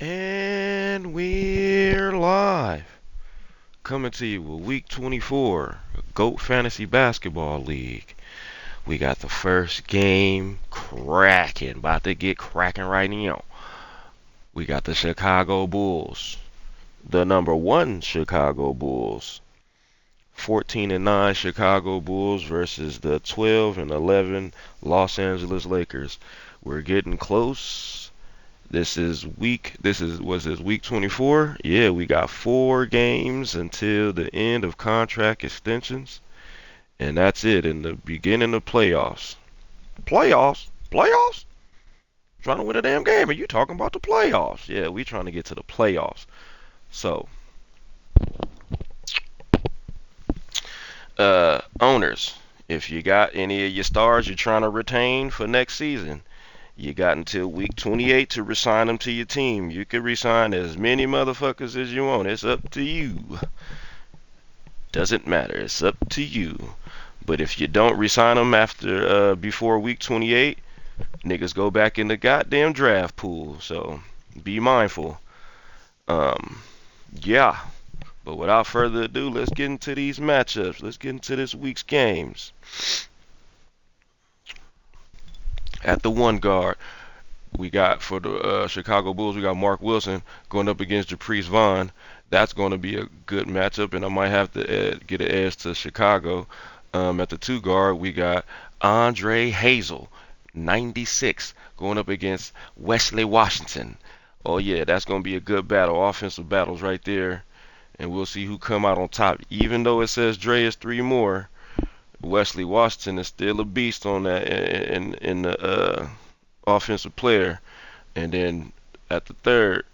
And we're live. Coming to you with week 24, GOAT Fantasy Basketball League. We got the first game cracking, about to get cracking right now. We got the Chicago Bulls, the number one Chicago Bulls. 14-9 Chicago Bulls versus the 12-11 Los Angeles Lakers. We're getting close. This is week 24? Yeah, we got 4 games until the end of contract extensions. And that's it in the beginning of playoffs. Playoffs? Playoffs? Trying to win a damn game. Are you talking about the playoffs? Yeah, we trying to get to the playoffs. So, owners, if you got any of your stars you're trying to retain for next season, you got until week 28 to resign them to your team. You can resign as many motherfuckers as you want. It's up to you. Doesn't matter. It's up to you. But if you don't resign them before week 28, niggas go back in the goddamn draft pool. So be mindful. Yeah. But without further ado, let's get into these matchups. Let's get into this week's games. At the one guard, we got for the Chicago Bulls, we got Mark Wilson going up against Caprice Vaughn. That's going to be a good matchup, and I might have to get an edge to Chicago. At the two guard, we got Andre Hazel, 96, going up against Wesley Washington. Oh yeah, that's going to be a good battle, offensive battles right there, and we'll see who come out on top. Even though it says Dre is 3 more, Wesley Washington is still a beast on that in the offensive player. And then at the third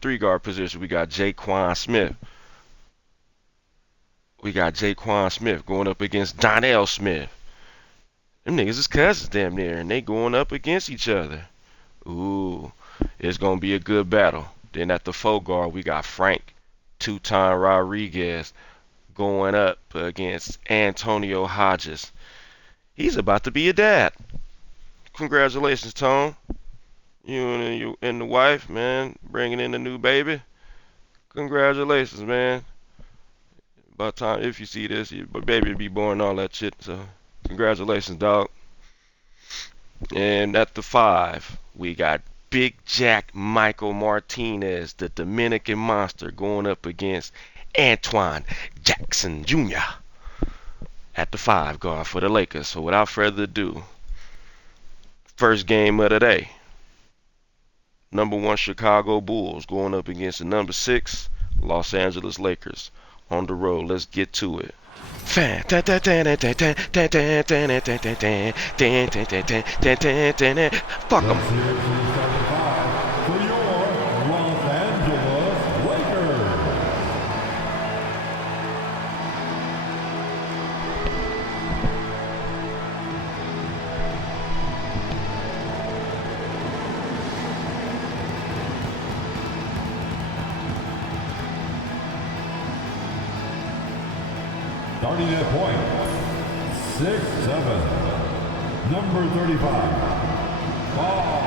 3 guard position, we got Jaquan Smith. We got Jaquan Smith going up against Donnell Smith. Them niggas is cousins damn near, and they going up against each other. Ooh, it's gonna be a good battle. Then at the 4 guard, we got Frank Two-Time Rodriguez going up against Antonio Hodges. He's about to be a dad. Congratulations, Tone. You and the wife, man, bringing in the new baby. Congratulations, man. By the time, if you see this, your baby will be born, all that shit. So, congratulations, dog. And at the 5, we got Big Jack Michael Martinez, the Dominican Monster, going up against Antoine Jackson Jr. at the 5 guard for the Lakers. So, without further ado, first game of the day. Number 1 Chicago Bulls going up against the number 6 Los Angeles Lakers on the road. Let's get to it. Fuck 'em. For your Los Angeles Lakers. Starting at point, 6'7", number 35, Ball.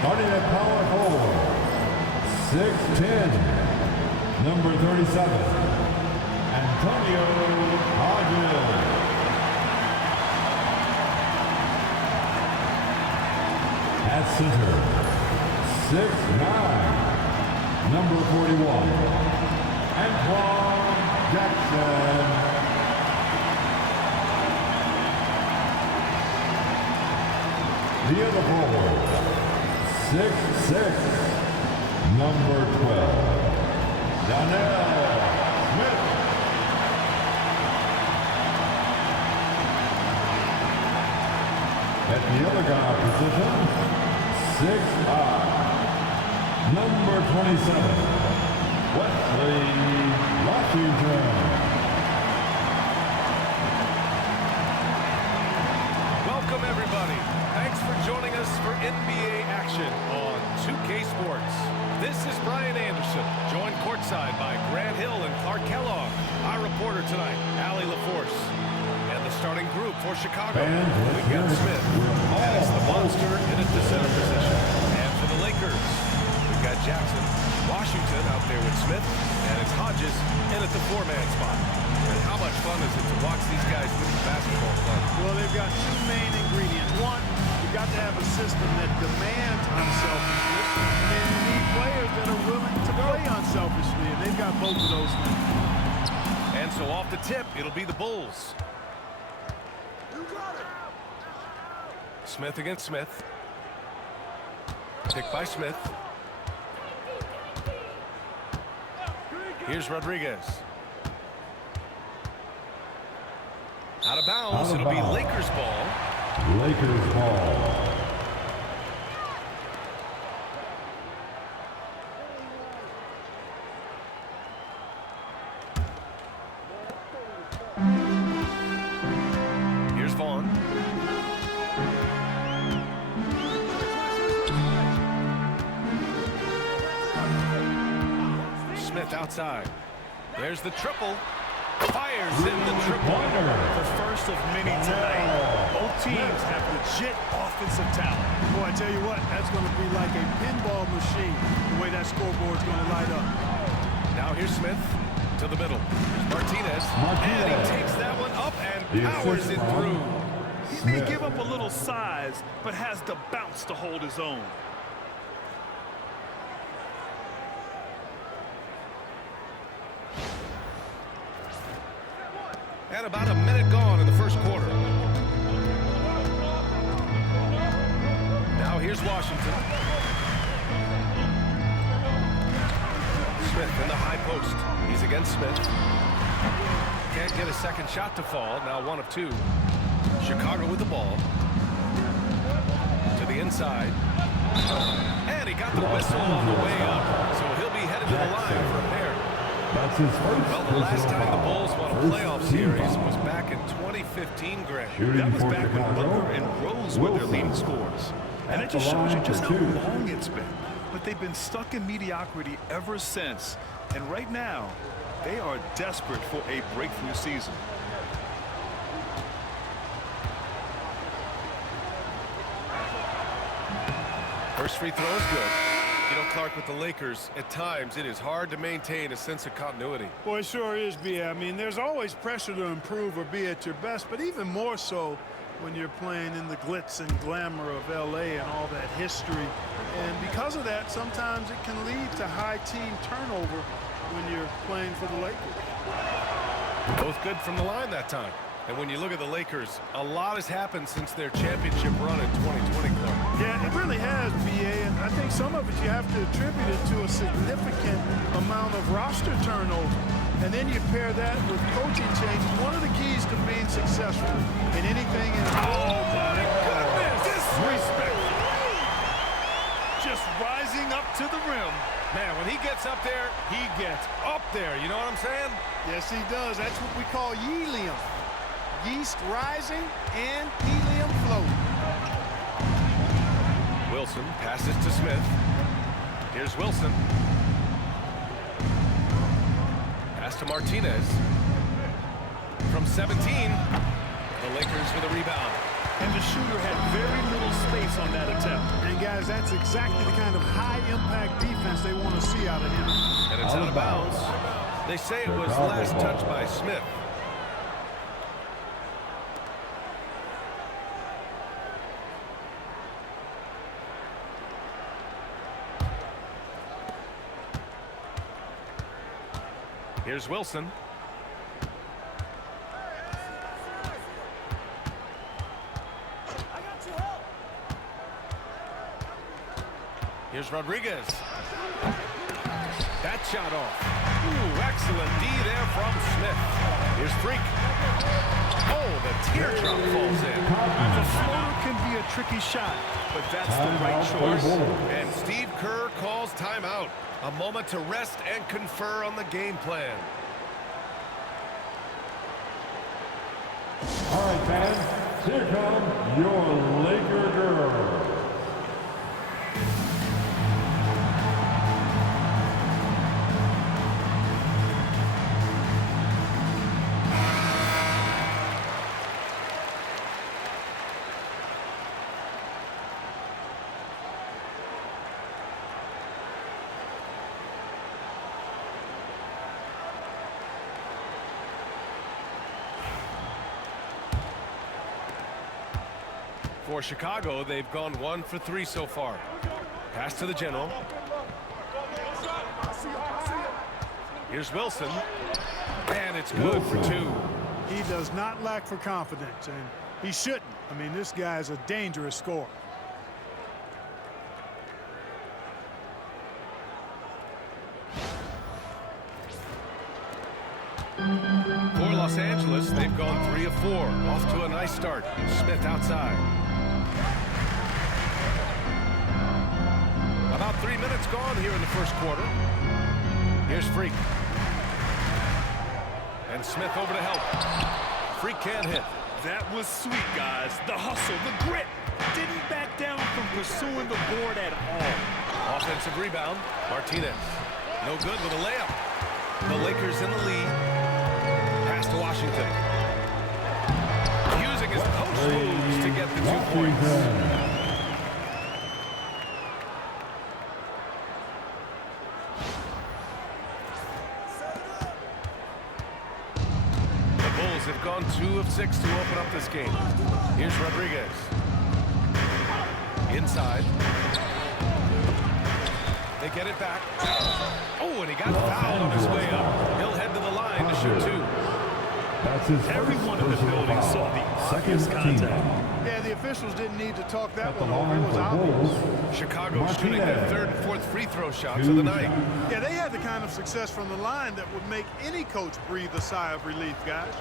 Starting at power forward, 6'10", number 37, Antonio Hodges. At center, 6'9", number 41, Antoine Jackson. The other forward, 6'6", number 12, Donnell Smith. At the other guard position, 6'5", number 27, Wesley Washington. Welcome, everybody. Thanks for joining us for NBA action on 2K Sports. This is Brian Anderson, joined courtside by Grant Hill and Clark Kellogg. Our reporter tonight, Allie LaForce. And the starting group for Chicago. And We've got Smith, and it's the monster in at the center position. And for the Lakers, we've got Jackson, Washington out there with Smith, and it's Hodges in at the four-man spot. And how much fun is it to watch these guys with the basketball play? Well, they've got two main ingredients. One, you've got to have a system that demands unselfishness, and you need players that are willing to play unselfishly, and they've got both of those things. And so off the tip, it'll be the Bulls. Smith against Smith. Picked by Smith. Here's Rodriguez. Out of bounds. It'll be Lakers ball. Lakers ball. Here's Vaughn. Smith outside. There's the triple. Fires in the triple. The first of many tonight. Both teams have legit offensive talent. Boy, I tell you what, that's going to be like a pinball machine, the way that scoreboard's going to light up. Now here's Smith to the middle. Here's Martinez. And he takes that one up and powers it through. He may give up a little size, but has the bounce to hold his own. And about a minute gone in the first quarter. Now here's Washington. Smith in the high post. He's against Smith. Can't get a second shot to fall. Now one of two. Chicago with the ball. To the inside. And he got the whistle on the way up. So he'll be headed to the line for a pair. That's his first. Well, the last time the Bulls won a playoff series was back in 2015, Greg. Shooting That was for back when Chicago. Booker and Rose were their leading Wilson. scorers. And it At just the shows you line just for how two. long it's been. But they've been stuck in mediocrity ever since. And right now, they are desperate for a breakthrough season. First free throw is good. You know, Clark, with the Lakers, at times it is hard to maintain a sense of continuity. Boy, it sure is, B.A. I mean, there's always pressure to improve or be at your best, but even more so when you're playing in the glitz and glamour of L.A. and all that history. And because of that, sometimes it can lead to high team turnover when you're playing for the Lakers. Both good from the line that time. And when you look at the Lakers, a lot has happened since their championship run in 2020, Clark. Yeah, it really has, B.A., and I think some of it you have to attribute it to a significant amount of roster turnover. And then you pair that with coaching changes. One of the keys to being successful in anything in Oh, my goodness! disrespect. Just rising up to the rim. Man, when he gets up there, he gets up there. You know what I'm saying? Yes, he does. That's what we call helium. Yeast rising and helium floating. Wilson passes to Smith. Here's Wilson. Pass to Martinez. From 17, the Lakers with a rebound. And the shooter had very little space on that attempt. And guys, that's exactly the kind of high-impact defense they want to see out of him. And it's out of bounds. They say it was last touched by Smith. Here's Wilson. Here's Rodriguez. That shot off. Ooh, excellent D there from Smith. Here's Freak. Oh, the teardrop falls in. The floater can be a tricky shot, but that's the right choice. And Steve Kerr calls timeout. A moment to rest and confer on the game plan. All right, fans, here come your Laker girls. For Chicago, they've gone 1 for 3 so far. Pass to the general. Here's Wilson. And it's good for 2. He does not lack for confidence, and he shouldn't. I mean, this guy is a dangerous scorer. For Los Angeles, they've gone 3 of 4. Off to a nice start. Smith outside. About 3 minutes gone here in the first quarter. Here's Freak. And Smith over to help. Freak can't hit. That was sweet, guys. The hustle, the grit. Didn't back down from pursuing the board at all. Offensive rebound. Martinez. No good with a layup. The Lakers in the lead. Pass to Washington. Using his post moves to get the 2 points. The Bulls have gone 2 of 6 to open up this game. Here's Rodriguez. Inside. They get it back. Oh, and he got fouled on his way up. He'll head to the line to shoot 2. That's his Everyone in the building saw the obvious contact. Yeah, the officials didn't need to talk that At the one over. line It was for obvious. Bulls. Chicago shooting their 3rd and 4th free throw shots of the night. Yeah, they had the kind of success from the line that would make any coach breathe a sigh of relief, guys.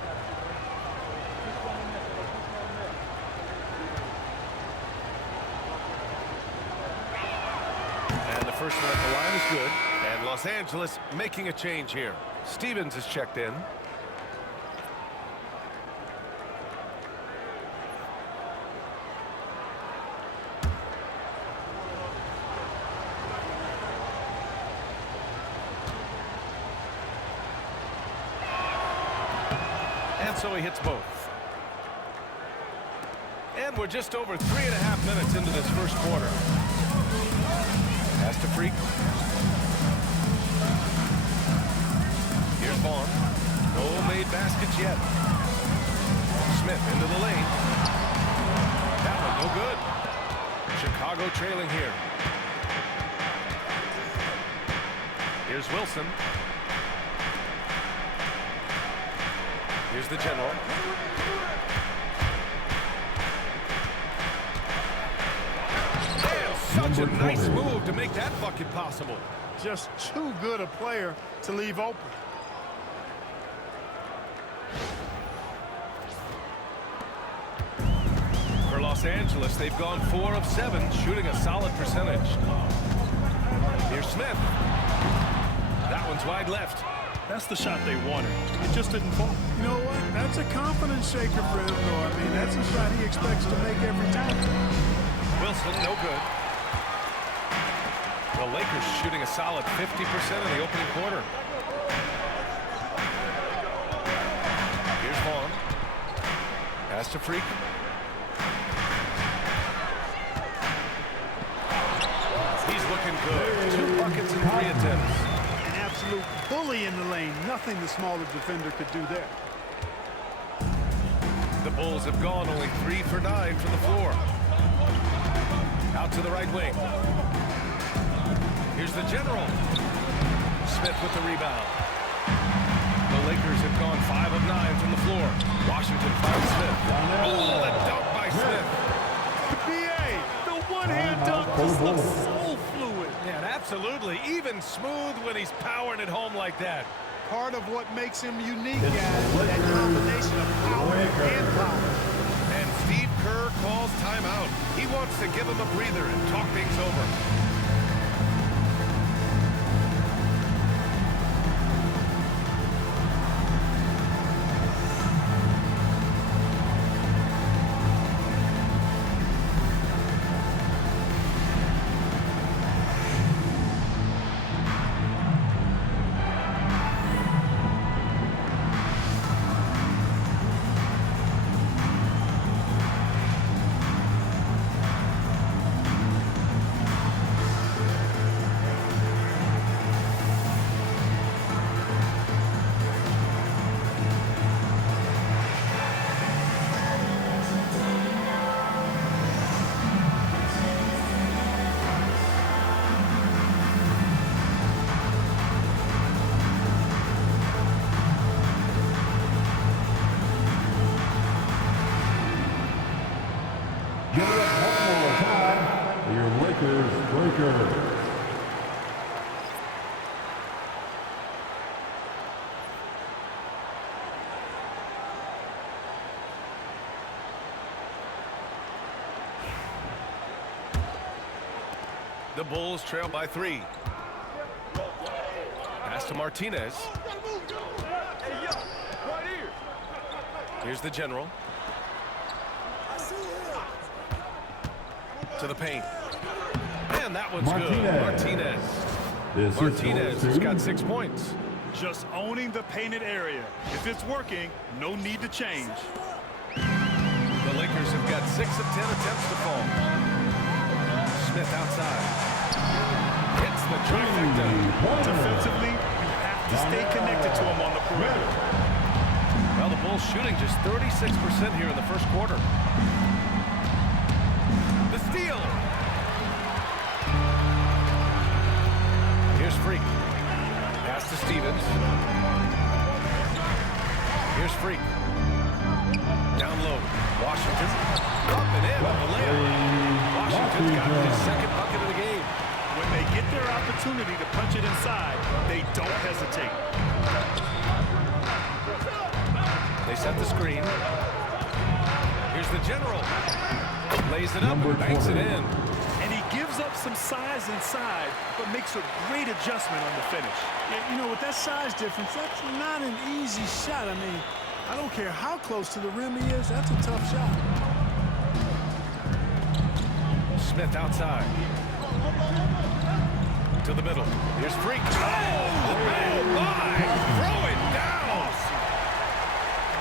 And the first one at the line is good. And Los Angeles making a change here. Stevens is checked in. And so he hits both. And we're just over 3.5 minutes into this first quarter. Pass to Freak. Here's Vaughn. No made baskets yet. Smith into the lane. That one no good. Chicago trailing here. Here's Wilson. Here's the general. Such a nice move to make that bucket possible. Just too good a player to leave open. For Los Angeles, they've gone 4 of 7, shooting a solid percentage. Here's Smith. That one's wide left. That's the shot they wanted. It just didn't fall. You know what? That's a confidence shaker for him, though. I mean, that's a shot he expects to make every time. Wilson, no good. The Lakers shooting a solid 50% in the opening quarter. Here's Vaughn. Pass to Freak. He's looking good. 2 buckets and 3 attempts. An absolute bully in the lane. Nothing the smaller defender could do there. The Bulls have gone only 3 for 9 from the floor. Out to the right wing. Here's the general. Smith with the rebound. The Lakers have gone 5 of 9 from the floor. Washington finds Smith. Oh, the dunk by Smith. BA, The one-hand dunk just looks so fluid. Yeah, absolutely. Even smooth when he's powering it home like that. part of what makes him unique, guys, that combination of power and power. And Steve Kerr calls timeout. He wants to give him a breather and talk things over. Lakers. The Bulls trail by 3. Pass to Martinez. Here's the general. To the paint. And that one's good. Martinez has got 6 points. Just owning the painted area. If it's working, no need to change. The Lakers have got 6 of 10 attempts to fall. Smith outside. Hits the trifecta. Defensively, you have to stay connected to him on the perimeter. Well, the Bulls shooting just 36% here in the first quarter. The steal. Here's Freak. Pass to Stevens. Here's Freak. Down low. Washington. Up and in on the layup. Washington's got his second bucket of the game. When they get their opportunity to punch it inside, they don't hesitate. They set the screen. Here's the general. Lays it up and banks it in. And he gives up some size inside, but makes a great adjustment on the finish. Yeah, you know, with that size difference, that's not an easy shot. I mean, I don't care how close to the rim he is, that's a tough shot. Smith outside. To the middle. Here's Freak. Oh, my! Throw it down!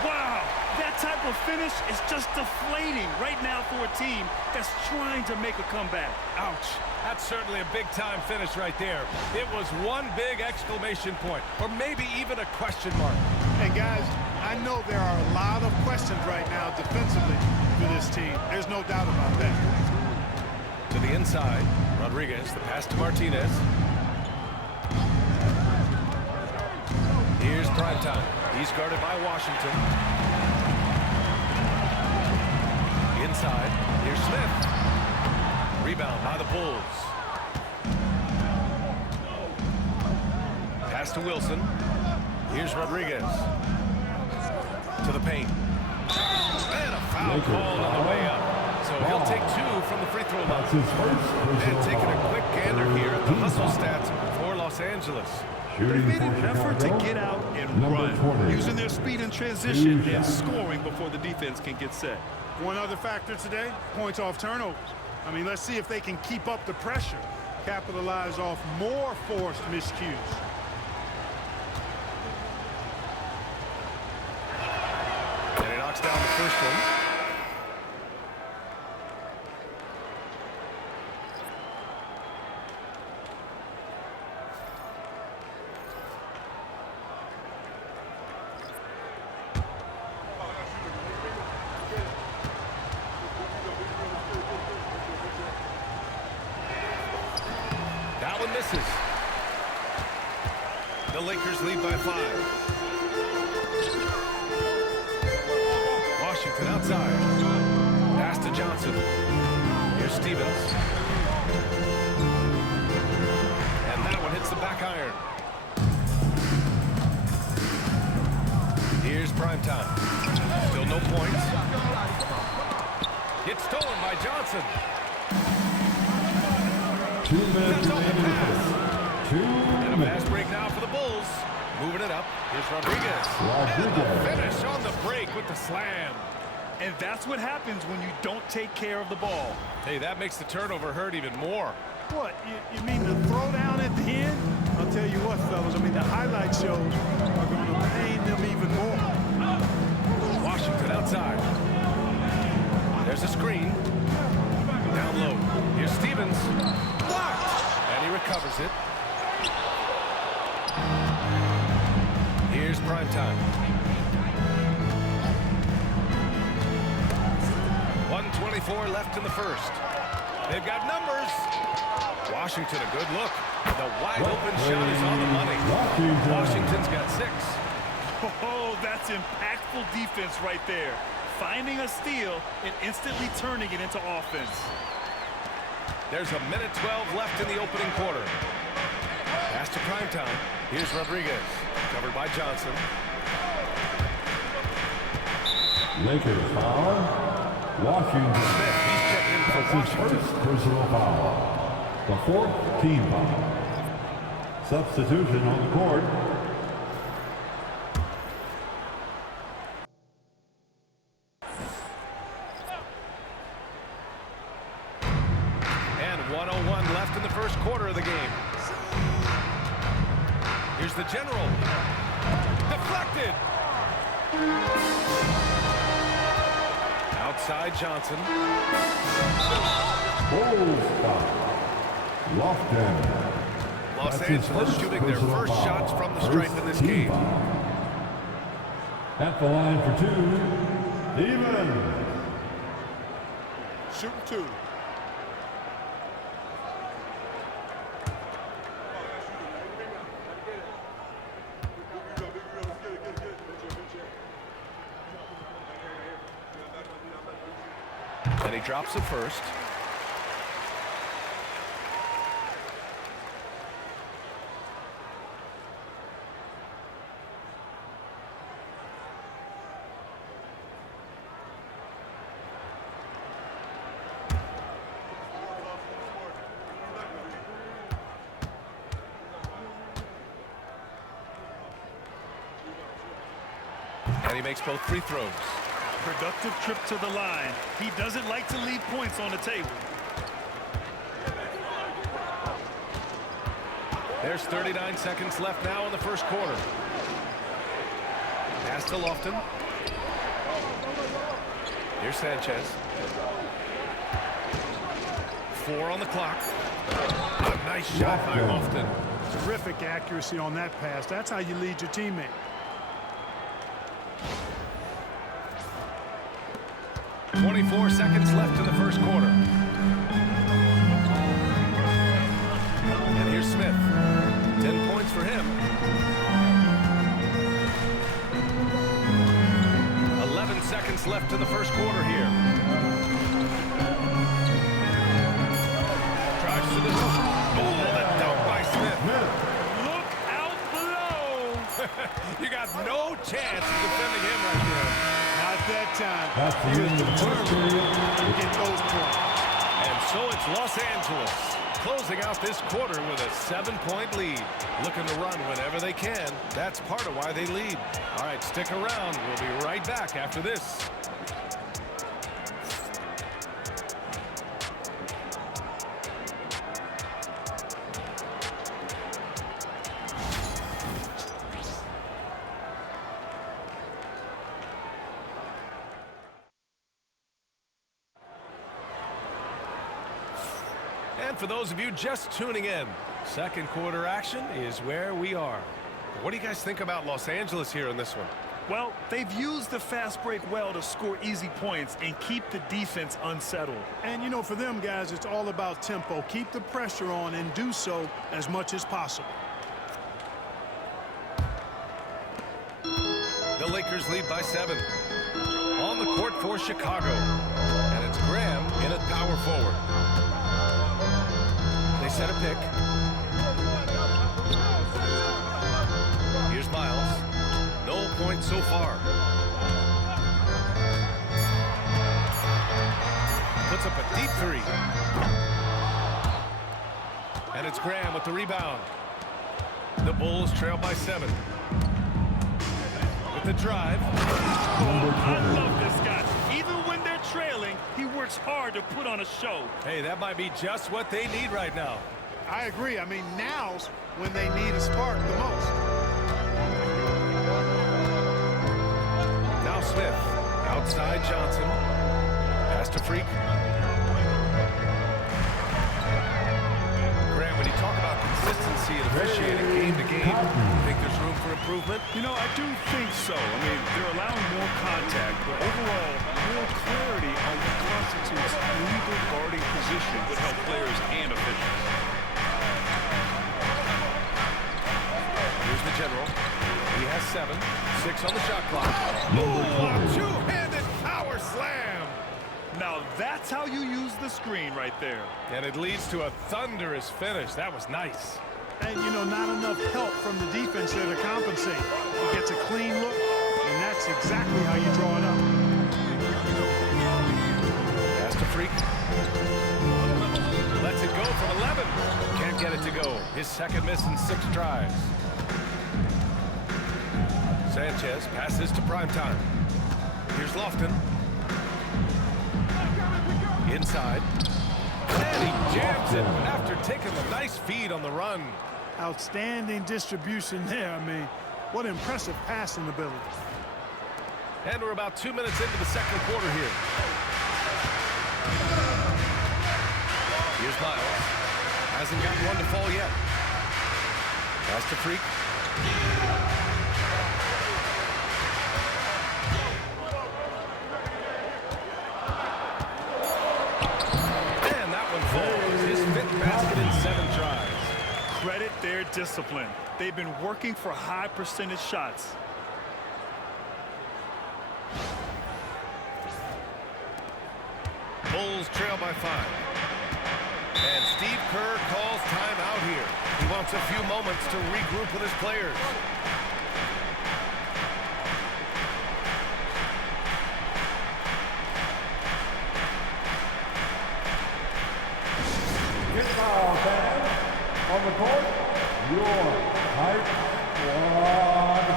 Wow, that type of finish is just deflating right now for a team that's trying to make a comeback. Ouch. That's certainly a big-time finish right there. It was one big exclamation point, or maybe even a question mark. And guys, I know there are a lot of questions right now defensively for this team. There's no doubt about that. To the inside, Rodriguez, the pass to Martinez. Here's Primetime. He's guarded by Washington. Inside, here's Smith. Rebound by the Bulls. Pass to Wilson. Here's Rodriguez. To the paint. And a foul call on the way up. So he'll take 2 from the free throw line. And taking a quick gander here at the hustle stats for Los Angeles. They made an effort to get out and run, using their speed in transition and scoring before the defense can get set. One other factor today, points off turnovers. I mean, let's see if they can keep up the pressure, capitalize off more forced miscues. And he knocks down the first one. That one misses. The Lakers lead by 5. Washington outside. Pass to Johnson. Here's Stevens. And that one hits the back iron. Here's Primetime. Still no points. It's stolen by Johnson. 2 minutes That's off the pass. 2 And a minutes. fast break now for the Bulls. Moving it up. Here's Rodriguez. And the finish on the break with the slam. And that's what happens when you don't take care of the ball. Hey, that makes the turnover hurt even more. What, you mean the throwdown at the end? I'll tell you what, fellas, I mean, the highlight shows are going to pain them even more. Washington outside. There's a screen. Down low. Here's Stevens. Blocked. And he recovers it. Here's Primetime. 1:24 left in the first. They've got numbers. Washington, a good look. The wide open shot is on the money. Washington's got 6. Oh, that's impactful defense right there. Finding a steal and instantly turning it into offense. There's a minute 12 left in the opening quarter. Pass to primetime. Here's Rodriguez, covered by Johnson. Lakers foul. Washington. Smith, he's checked in for That's his Washington. first personal foul. The 4th team foul. Substitution on the court. And 1:01 left in the first quarter of the game. Here's the general. Deflected. Outside Johnson. Full stop. Lofton. Los That's his Angeles first shooting their personal first foul. shots from the stripe in this First team game. foul. At the line for 2. Even. Shooting 2. And he drops it first. And he makes both free throws. Productive trip to the line. He doesn't like to leave points on the table. There's 39 seconds left now in the first quarter. Pass to Lofton. Here's Sanchez. 4 on the clock. A nice shot by Lofton. Terrific accuracy on that pass. That's how you lead your teammate. .24 seconds left in the first quarter. And here's Smith. 10 points for him. 11 seconds left in the first quarter here. Drives to the hoop. Oh, the dunk by Smith. Look out below. You got no chance of defending him right there. Not that time. That's the He was end of the first determined period. to get those points. And so it's Los Angeles closing out this quarter with a 7-point lead. Looking to run whenever they can. That's part of why they lead. All right, stick around. We'll be right back after this. And for those of you just tuning in, second quarter action is where we are. What do you guys think about Los Angeles here in this one? Well, they've used the fast break well to score easy points and keep the defense unsettled. And, you know, for them guys, it's all about tempo. Keep the pressure on and do so as much as possible. The Lakers lead by 7. On the court for Chicago. And it's Graham in at power forward. They set a pick. Here's Miles. No points so far. Puts up a deep 3. And it's Graham with the rebound. The Bulls trail by 7. With the drive. I love this guy. Even when they're trailing, he works hard to put on a show. Hey, that might be just what they need right now. I agree. I mean, now's when they need a spark the most. Now Smith. Outside Johnson. Pass to Freak. Graham, when you talk about consistency and officiating game to game, you think there's room for improvement? You know, I do think so. I mean, they're allowing more contact, but overall, more clarity on what constitutes a legal guarding position would help players and officials. Here's the general. He has 7. 6 on the shot clock. Oh, a two-handed power slam. Now that's how you use the screen right there. And it leads to a thunderous finish. That was nice. And, you know, not enough help from the defense there to compensate. He gets a clean look, and that's exactly how you draw it up. Pass to Freak. Lets it go from 11. Can't get it to go. His second miss in 6 tries. Sanchez passes to Primetime. Here's Lofton. Inside. And he jams it after taking a nice feed on the run. Outstanding distribution there. I mean, what impressive passing ability. And we're about 2 minutes into the second quarter here. Here's Miles. Hasn't gotten one to fall yet. Pass to Freak. And that one falls. His 5th basket in 7 tries. Credit their discipline. They've been working for high percentage shots. Bulls trail by 5. And Steve Kerr calls timeout here. He wants a few moments to regroup with his players. Get foul, fans. On the court, your hype squad.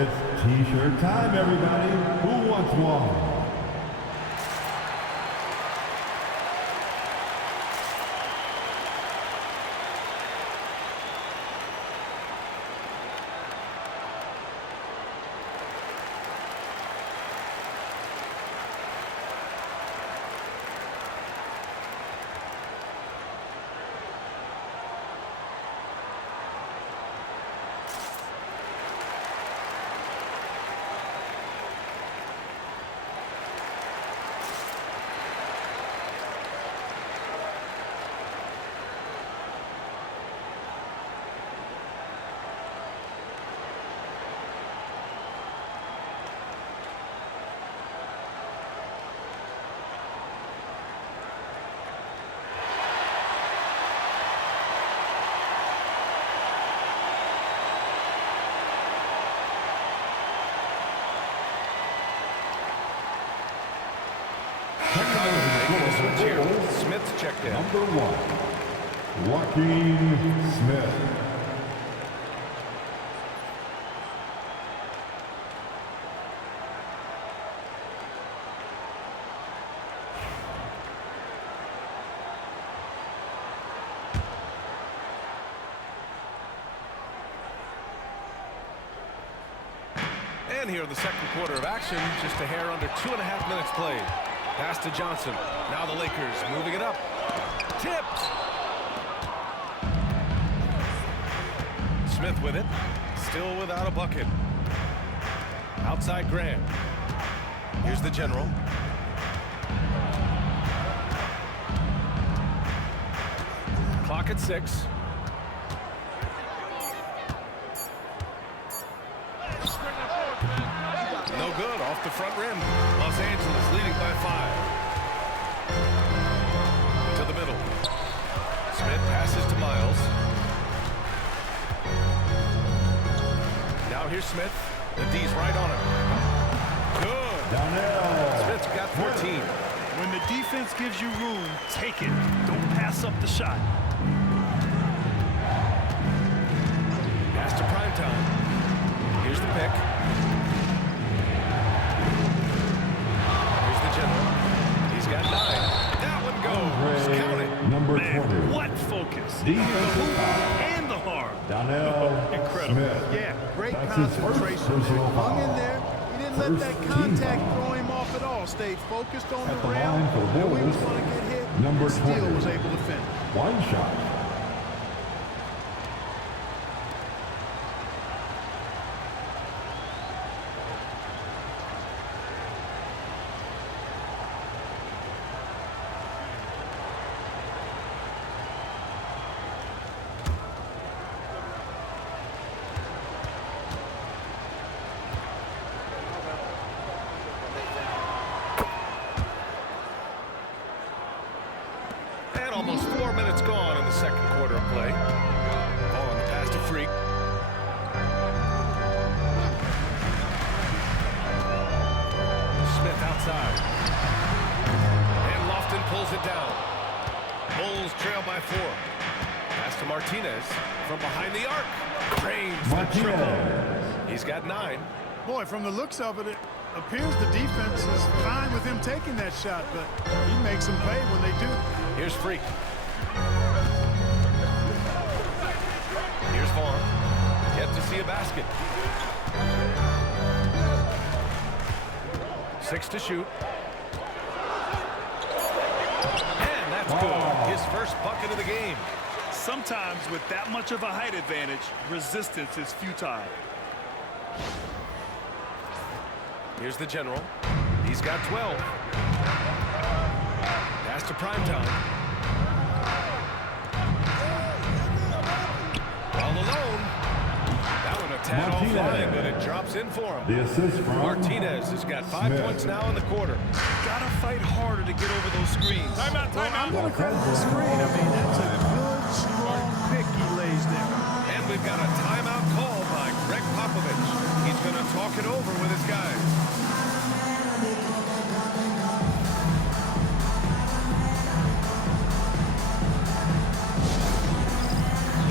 It's T-shirt time, everybody. Who wants one? Switch here. Smith's checked in. Number 1, Joaquin Smith. And here in the second quarter of action, just a hair under 2.5 minutes played. Pass to Johnson. Now the Lakers moving it up. Tipped. Smith with it. Still without a bucket. Outside Graham. Here's the general. Clock at 6. No good, off the front rim. Los Angeles leading by 5. To the middle. Smith passes to Miles. Now here's Smith. The D's right on him. Good. Smith's got 14. When the defense gives you room, take it. Don't pass up the shot. Pass to Primetime. Here's the pick. He's got 9. That one goes. Count it. Number Man, 20. what focus. Defensive foul. And the harm. Donnell Incredible. Smith. Yeah, great That's his first concentration. personal Hung in foul. there. He didn't let First that team contact foul. throw him off at all. Stayed focused on At the the rail. line for the Knew he was Bulls, going to get hit. number and still 20. was able to finish. One shot. outside. And Lofton pulls it down. Bulls trail by 4. Pass to Martinez from behind the arc. Cranes the triple. He's got 9. Boy, from the looks of it, it appears the defense is fine with him taking that shot, but he makes them pay when they do. Here's Freak. Here's Vaughn. Yet to see a basket. 6 to shoot. And that's good. His first bucket of the game. Sometimes with that much of a height advantage, resistance is futile. Here's the general. He's got 12. Pass to Primetime. All alone. That one a tad offline, but it drops in for him. The assist from Martinez has got 5 points now in the quarter. Gotta fight harder to get over those screens. Timeout, Well, I'm going to credit the screen. I mean, that's a good, strong pick he lays there. And we've got a timeout call by Greg Popovich. He's going to talk it over with his guys.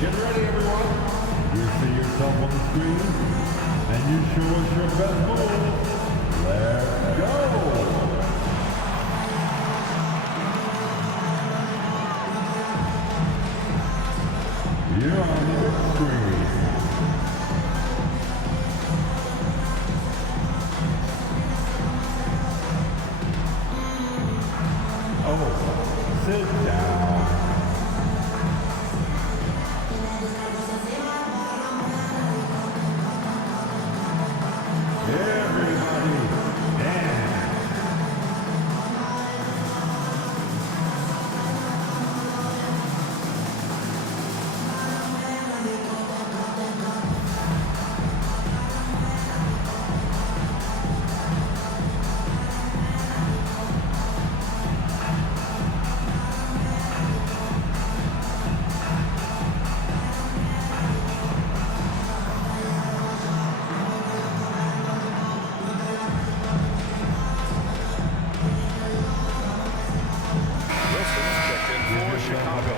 Get ready, everyone. You see yourself on the screen, and you show us your best move. Let's go. You're on the big screen. Oh, sit down. Everybody dance.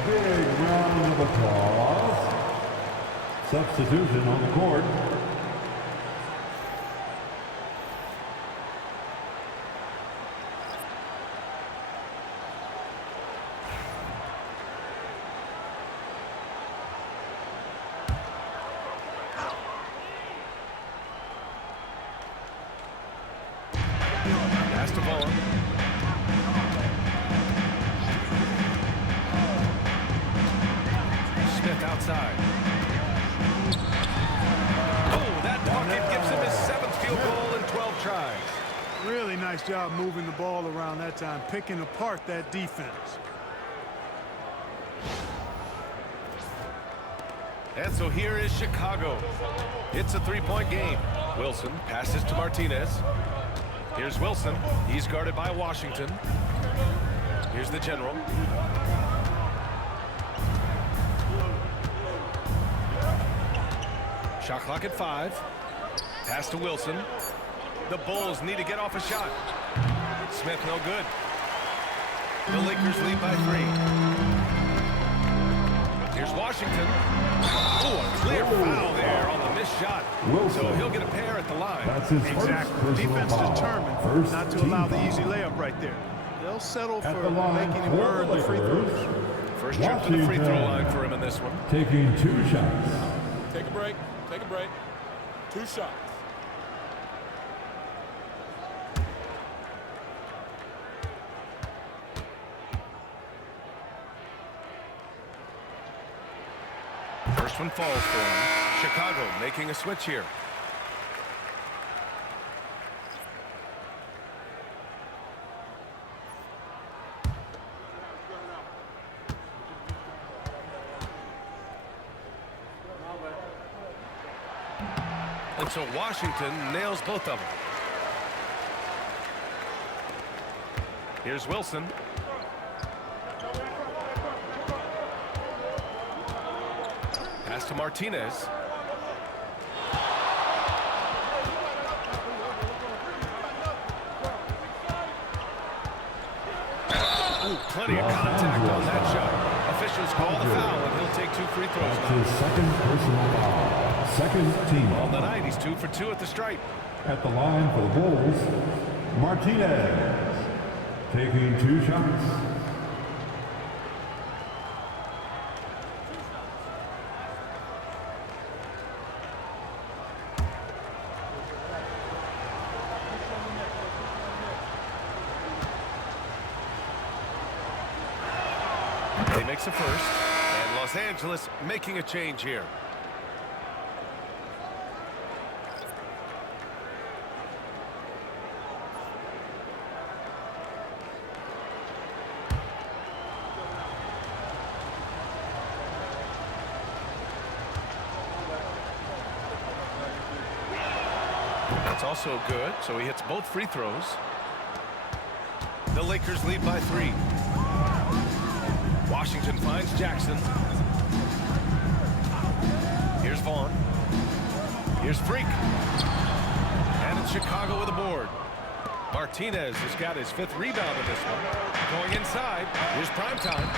Big round of applause. Substitution on the court. Pass to Vaughn. Smith outside. Oh, that bucket gives him his 7th field goal in 12 tries. Really nice job moving the ball around that time, picking apart that defense. And so here is Chicago. It's a 3-point game. Wilson passes to Martinez. Here's Wilson. He's guarded by Washington. Here's the general. Shot clock at 5. Pass to Wilson. The Bulls need to get off a shot. Smith no good. The Lakers lead by 3. Here's Washington. Oh, a clear foul there on the missed shot. Wilson. So he'll get a pair at the line. That's his Exactly. first personal Defense foul. determined First not to team allow the foul. easy layup right there. They'll settle At for the line making him for earn the the free throws. Lakers, First trip to the free throw Washington. line for him in this one. Taking 2 shots. Take a break. Take a break. 2 shots. First one falls for him. Chicago making a switch here. And so Washington nails both of them. Here's Wilson. Pass to Martinez. plenty of contact on that shot. Officials call the foul, and he'll take 2 free throws That's now. his second personal foul. Second team On the foul. night, he's 2 for 2 at the stripe. At the line for the Bulls, Martinez, taking 2 shots. He makes a first, and Los Angeles making a change here. That's also good, so he hits both free throws. The Lakers lead by 3. Washington finds Jackson. Here's Vaughn. Here's Freak. And it's Chicago with a board. Martinez has got his 5th rebound in this one. Going inside. Here's Primetime.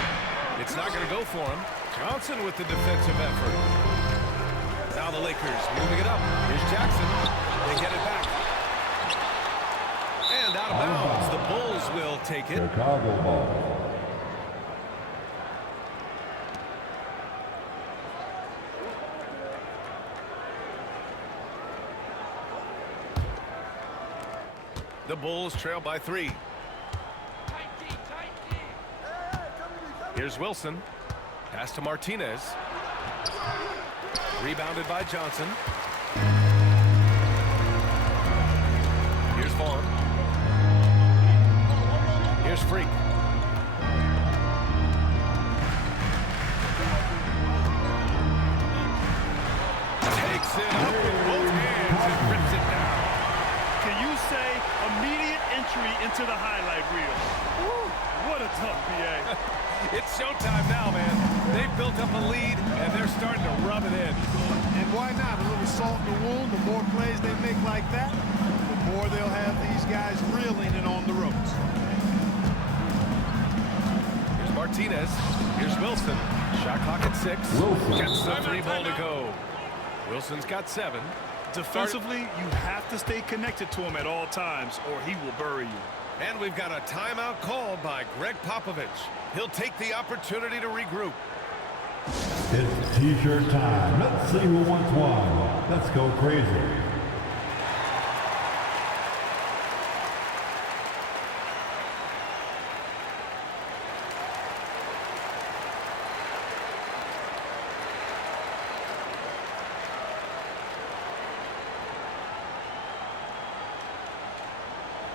It's not going to go for him. Johnson with the defensive effort. Now the Lakers moving it up. Here's Jackson. They get it back. And out of bounds. The Bulls will take it. Chicago ball. The Bulls trail by 3. Here's Wilson. Pass to Martinez. Rebounded by Johnson. Here's Vaughn. Here's Freak. Takes it up with both hands and rips it down. Can you say immediate entry into the highlight reel? Woo, what a tough PA. It's showtime now, man. They've built up a lead, and they're starting to rub it in. And why not? A little salt in the wound. The more plays they make like that, the more they'll have these guys reeling and on the ropes. Here's Martinez. Here's Wilson. Shot clock at 6. Wilson. Gets the 3 ball to go. Wilson's got 7. Defensively, you have to stay connected to him at all times, or he will bury you. And we've got a timeout called by Greg Popovich. He'll take the opportunity to regroup. It's T-shirt time. Let's see who wants one. Let's go crazy.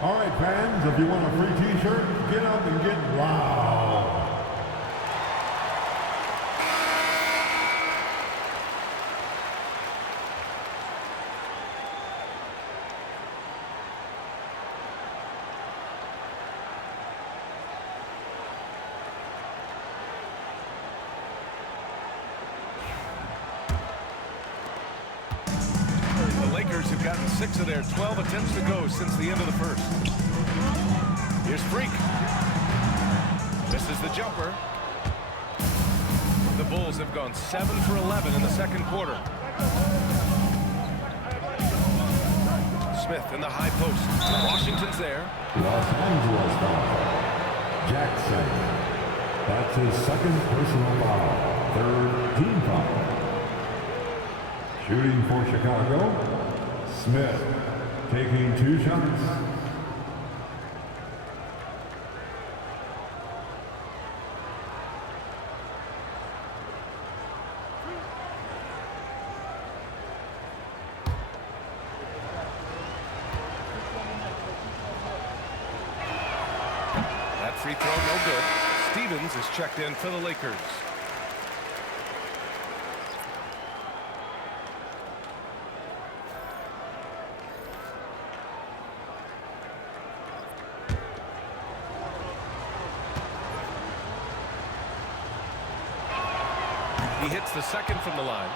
All right, fans, if you want a free T-shirt, get up and get loud. The Lakers have gotten 6 of their 12 attempts to go since the end of the first. Here's Freak. Misses the jumper. The Bulls have gone 7 for 11 in the second quarter. Smith in the high post. Washington's there. Los Angeles foul. Jackson. That's his second personal foul. Third team foul. Shooting for Chicago. Smith taking 2 shots. That free throw no good. Stevens is checked in for the Lakers. He hits the second from the line.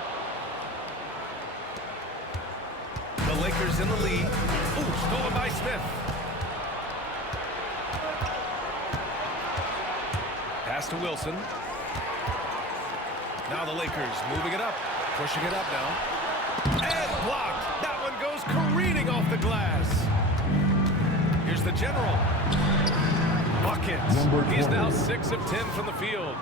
The Lakers in the lead. Ooh, stolen by Smith. Pass to Wilson. Now the Lakers moving it up. Pushing it up now. And blocked. That one goes careening off the glass. Here's the General. Buckets. He's now 6 of 10 from the field.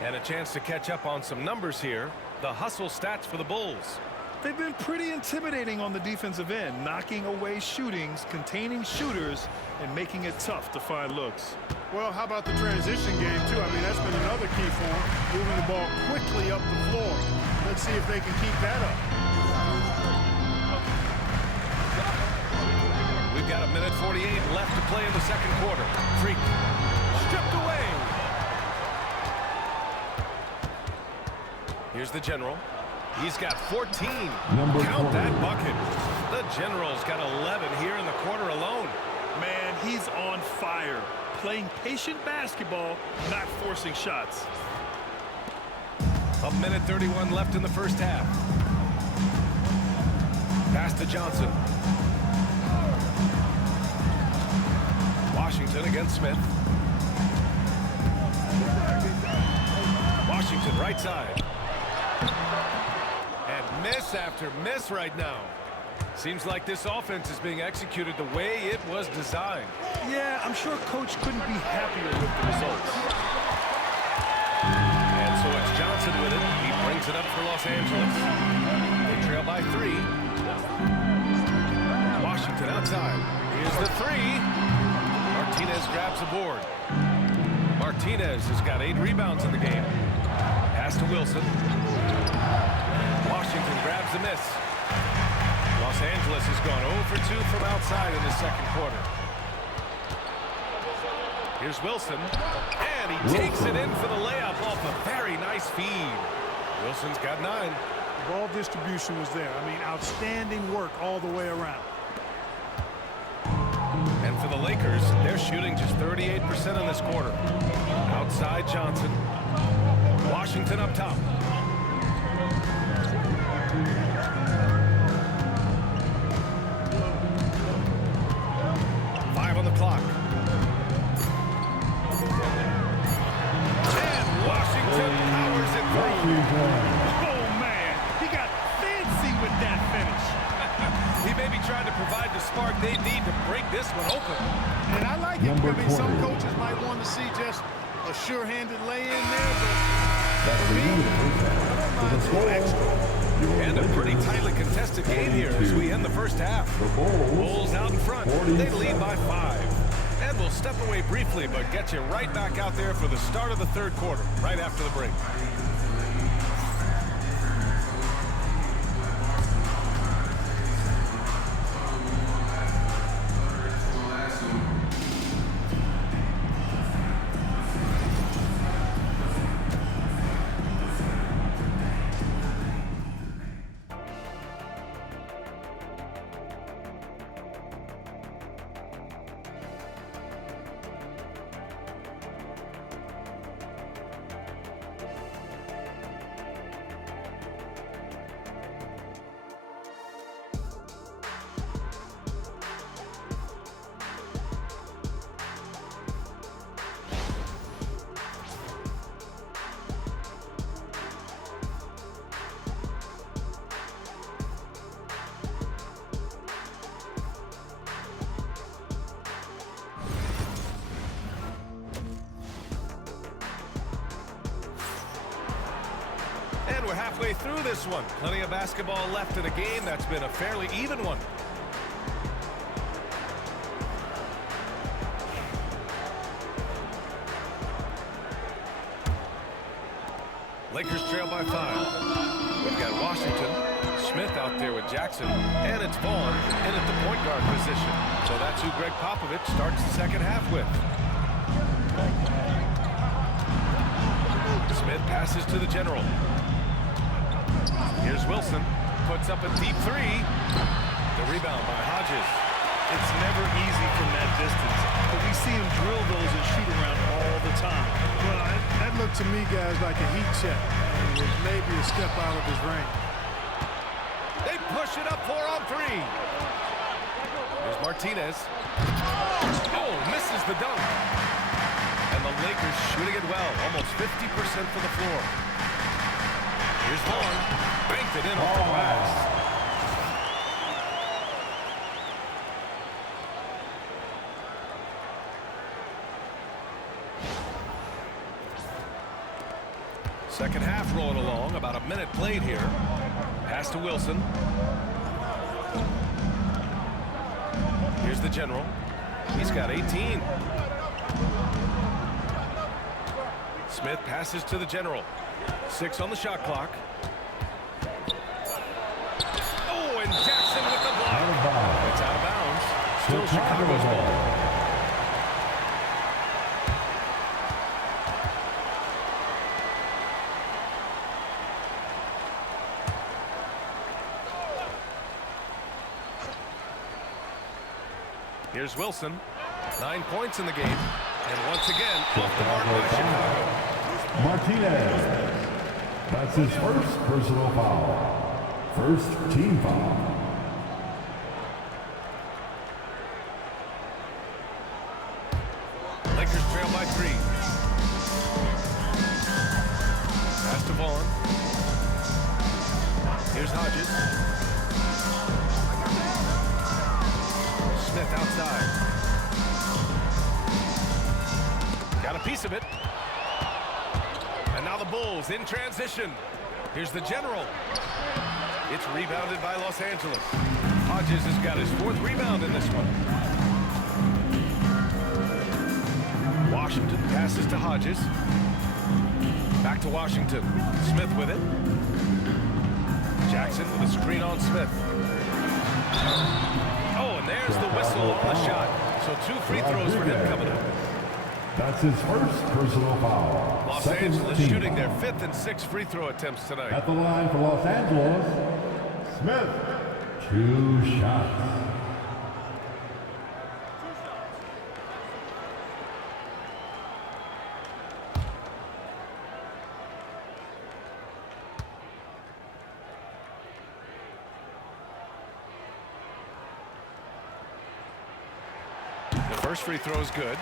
And a chance to catch up on some numbers here. The hustle stats for the Bulls. They've been pretty intimidating on the defensive end, knocking away shootings, containing shooters, and making it tough to find looks. Well, how about the transition game, too? I mean, that's been another key for them, moving the ball quickly up the floor. Let's see if they can keep that up. We've got 1:48 left to play in the second quarter. Freak. Stripped away. Here's the General. He's got 14. Count that bucket. The General's got 11 here in the quarter alone. Man, he's on fire. Playing patient basketball, not forcing shots. 1:31 left in the first half. Pass to Johnson. Washington against Smith. Washington right side. And miss after miss right now. Seems like this offense is being executed the way it was designed. Yeah, I'm sure Coach couldn't be happier with the results. And so it's Johnson with it. He brings it up for Los Angeles. They trail by 3. Washington outside. Here's the 3. Martinez grabs the board. Martinez has got 8 rebounds in the game. Pass to Wilson. Washington grabs the miss. Los Angeles has gone 0 for 2 from outside in the second quarter. Here's Wilson. And he takes it in for the layup off a very nice feed. Wilson's got 9. Ball distribution was there. I mean, outstanding work all the way around. And for the Lakers, they're shooting just 38% in this quarter. Outside Johnson. Washington up top. On the clock. And Washington powers it through. Oh, man. He got fancy with that finish. He may be trying to provide the spark they need to break this one open. And I like it. I mean, some coaches might want to see just a sure-handed lay-in there, but for me, I don't mind a little extra. And a pretty tightly contested game here as we end the first half. Bulls out in front. They lead by 5. And we'll step away briefly, but get you right back out there for the start of the third quarter, right after the break. We're halfway through this one. Plenty of basketball left in a game that's been a fairly even one. Lakers trail by 5. We've got Washington, Smith out there with Jackson, and it's Vaughn in at the point guard position. So that's who Greg Popovich starts the second half with. Smith passes to the General. Here's Wilson, puts up a deep 3. The rebound by Hodges. It's never easy from that distance, but we see him drill those and shoot around all the time. Well, that looked to me, guys, like a heat check. It was maybe a step out of his range. They push it up 4 on 3. Here's Martinez. Oh, misses the dunk. And the Lakers shooting it well, almost 50% for the floor. Here's Vaughn, banked it in off the glass. Second half rolling along, about a minute played here. Pass to Wilson. Here's the general. He's got 18. Smith passes to the general. 6 on the shot clock. Oh, and Jackson with the block. It's out of bounds. Still Chicago's ball. Here's Wilson. 9 points in the game. And once again, off the mark by Chicago. Martinez. That's his first personal foul. First team foul. Lakers trail by 3. Pass to Vaughn. Here's Hodges. Smith outside. Got a piece of it. And now the Bulls in transition. Here's the general. It's rebounded by Los Angeles. Hodges has got his 4th rebound in this one. Washington passes to Hodges. Back to Washington. Smith with it. Jackson with a screen on Smith. Oh, and there's the whistle on the shot. So 2 free throws for him coming up. That's his first personal foul. Los Angeles shooting their 5th and 6th free throw attempts tonight. At the line for Los Angeles, Smith. 2 shots. The first free throw is good.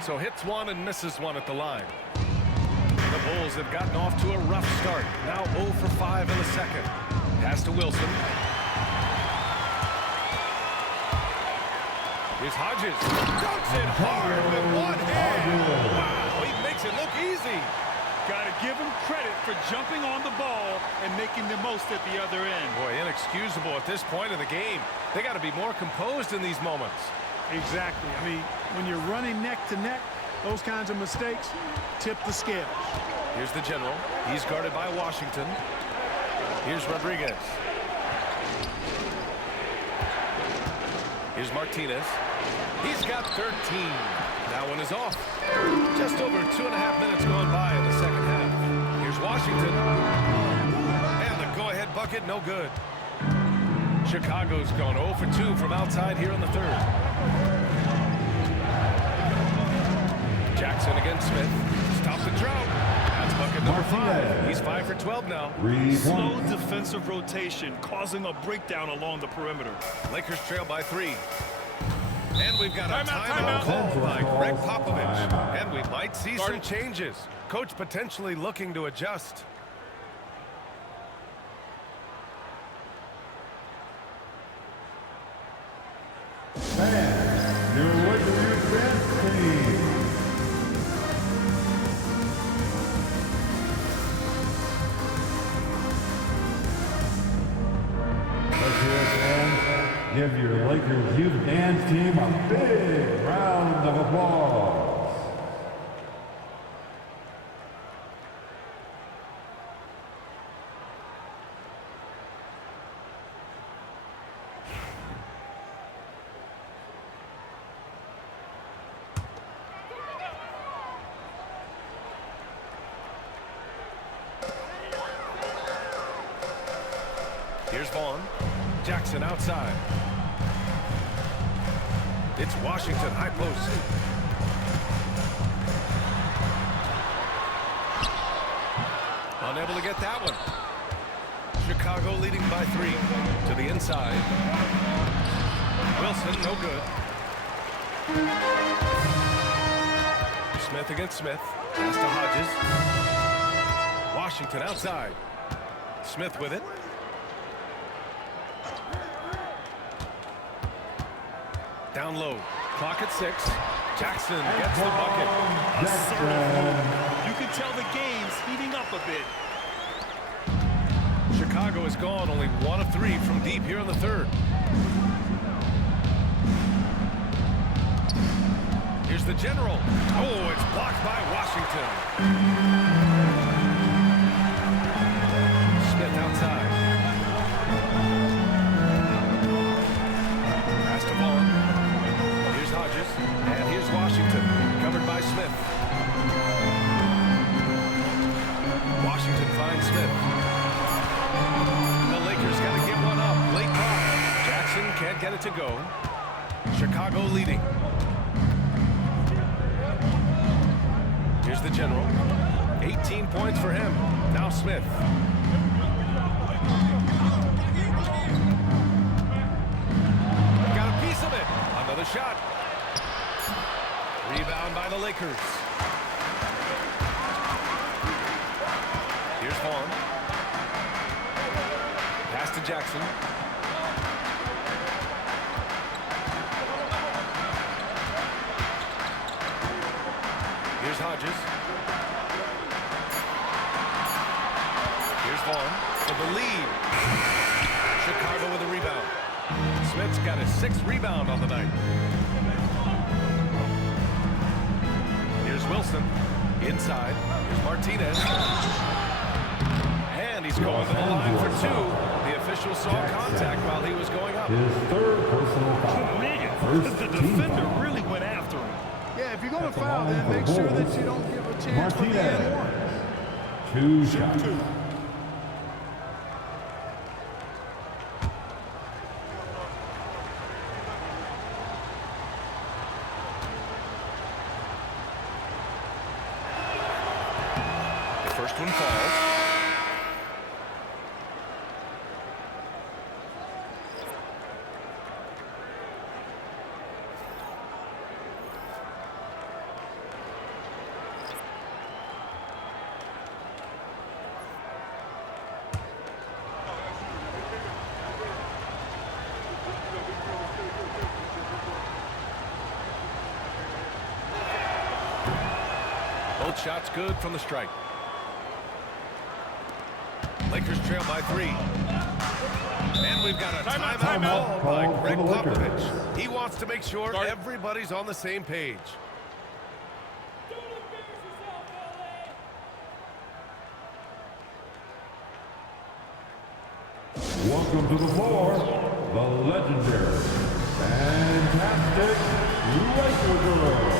So hits 1 and misses 1 at the line. The Bulls have gotten off to a rough start. Now 0 for 5 in the second. Pass to Wilson. Here's Hodges. Dunks it hard with 1 hand. Wow, he makes it look easy. Got to give him credit for jumping on the ball and making the most at the other end. Boy, inexcusable at this point of the game. They got to be more composed in these moments. Exactly. I mean, when you're running neck to neck, those kinds of mistakes tip the scale. Here's the general. He's guarded by Washington. Here's Rodriguez. Here's Martinez. He's got 13. That one is off. Just over 2.5 minutes gone by in the second half. Here's Washington. And the go-ahead bucket, no good. Chicago's gone 0 for 2 from outside here in the third. Jackson against Smith. Stop the drought. That's bucket number 5. He's 5 for 12 now. Slow defensive rotation causing a breakdown along the perimeter. Lakers trail by 3. And we've got a timeout called by Greg Popovich. And we might see some changes. Coach potentially looking to adjust. And your Lakers advance team. Let's hear it, fans. Give your Lakers youth dance team a big round of applause. Here's Vaughn. Jackson outside. It's Washington, high post. Unable to get that one. Chicago leading by 3. To the inside. Wilson, no good. Smith against Smith. Pass to Hodges. Washington outside. Smith with it. Down low. Clock at 6. Jackson gets the bucket. Assertive. You can tell the game's heating up a bit. Chicago is gone, only 1 of 3 from deep here in the third. Here's the general. Oh, it's blocked by Washington. Smith outside. Pass to Vaughn. Here's Hodges. And here's Washington. Covered by Smith. Washington finds Smith. The Lakers got to get one up. Late clock. Jackson can't get it to go. Chicago leading. Here's the general. 18 points for him. Now Smith. Got a piece of it. Another shot. Rebound by the Lakers. Here's Vaughn. Pass to Jackson. Here's Hodges. Here's Vaughn for the lead. Chicago with a rebound. Smith's got his 6th rebound on the night. Here's Wilson. Inside. Here's Martinez. And he's going to the line for 2. The official saw contact while he was going up. His 3rd personal foul. Man, First the team defender foul. really went after him. Yeah, if you're going to foul, then make sure that you don't give a chance for the and one. 2 shots. The first one falls. Both shots good from the strike. Lakers trail by 3. And we've got a timeout call by Greg Popovich. He wants to make sure everybody's on the same page. Welcome to the floor, the legendary, fantastic Lakers.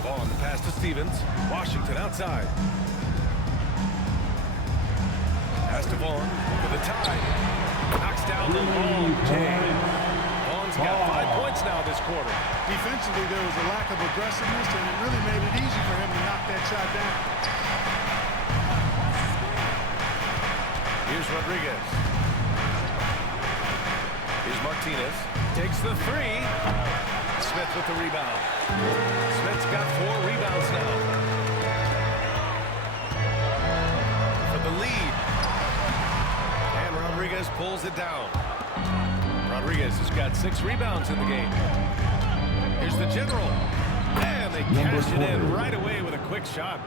On the pass to Stevens. Washington outside. Pass to Vaughn for the tie. Knocks down the long J. Vaughn's got 5 points now this quarter. Defensively, there was a lack of aggressiveness, and it really made it easy for him to knock that shot down. Here's Rodriguez. Here's Martinez. Takes the 3. Smith with the rebound. Smith's got 4 rebounds now. For the lead. And Rodriguez pulls it down. Rodriguez has got 6 rebounds in the game. Here's the General. And they cash it in right away with a quick shot.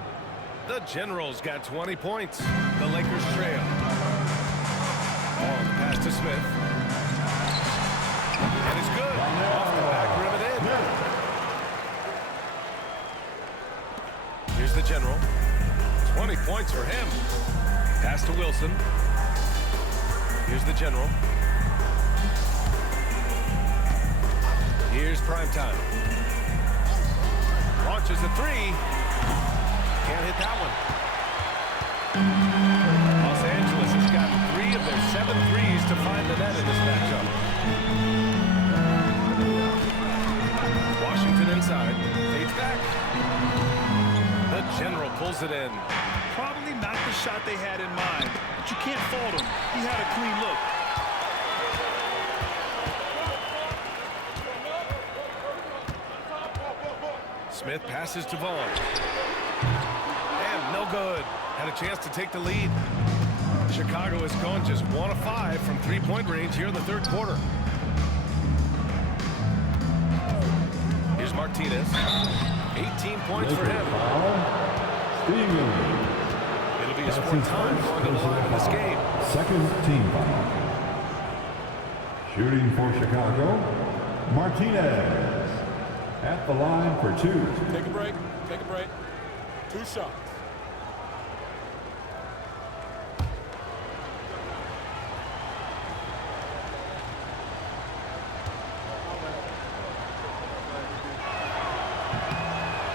The General's got 20 points. The Lakers trail. Ball pass to Smith. And it's good. Off the back rim and in. Here's the General. 20 points for him. Pass to Wilson. Here's the General. Here's Primetime. Launches a 3. Can't hit that one. Los Angeles has got 3 of their 7 threes to find the net in this matchup. Washington inside. Fades back. The General pulls it in. Probably not the shot they had in mind, but you can't fault him. He had a clean look. Smith passes to Vaughn. And no good. Had a chance to take the lead. Chicago has gone just 1 of 5 from 3-point range here in the third quarter. Here's Martinez. 18 points for him. It'll be a sport time going to the line in this game. Second team foul. Shooting for Chicago, Martinez. At the line for 2. Take a break. Take a break. 2 shots.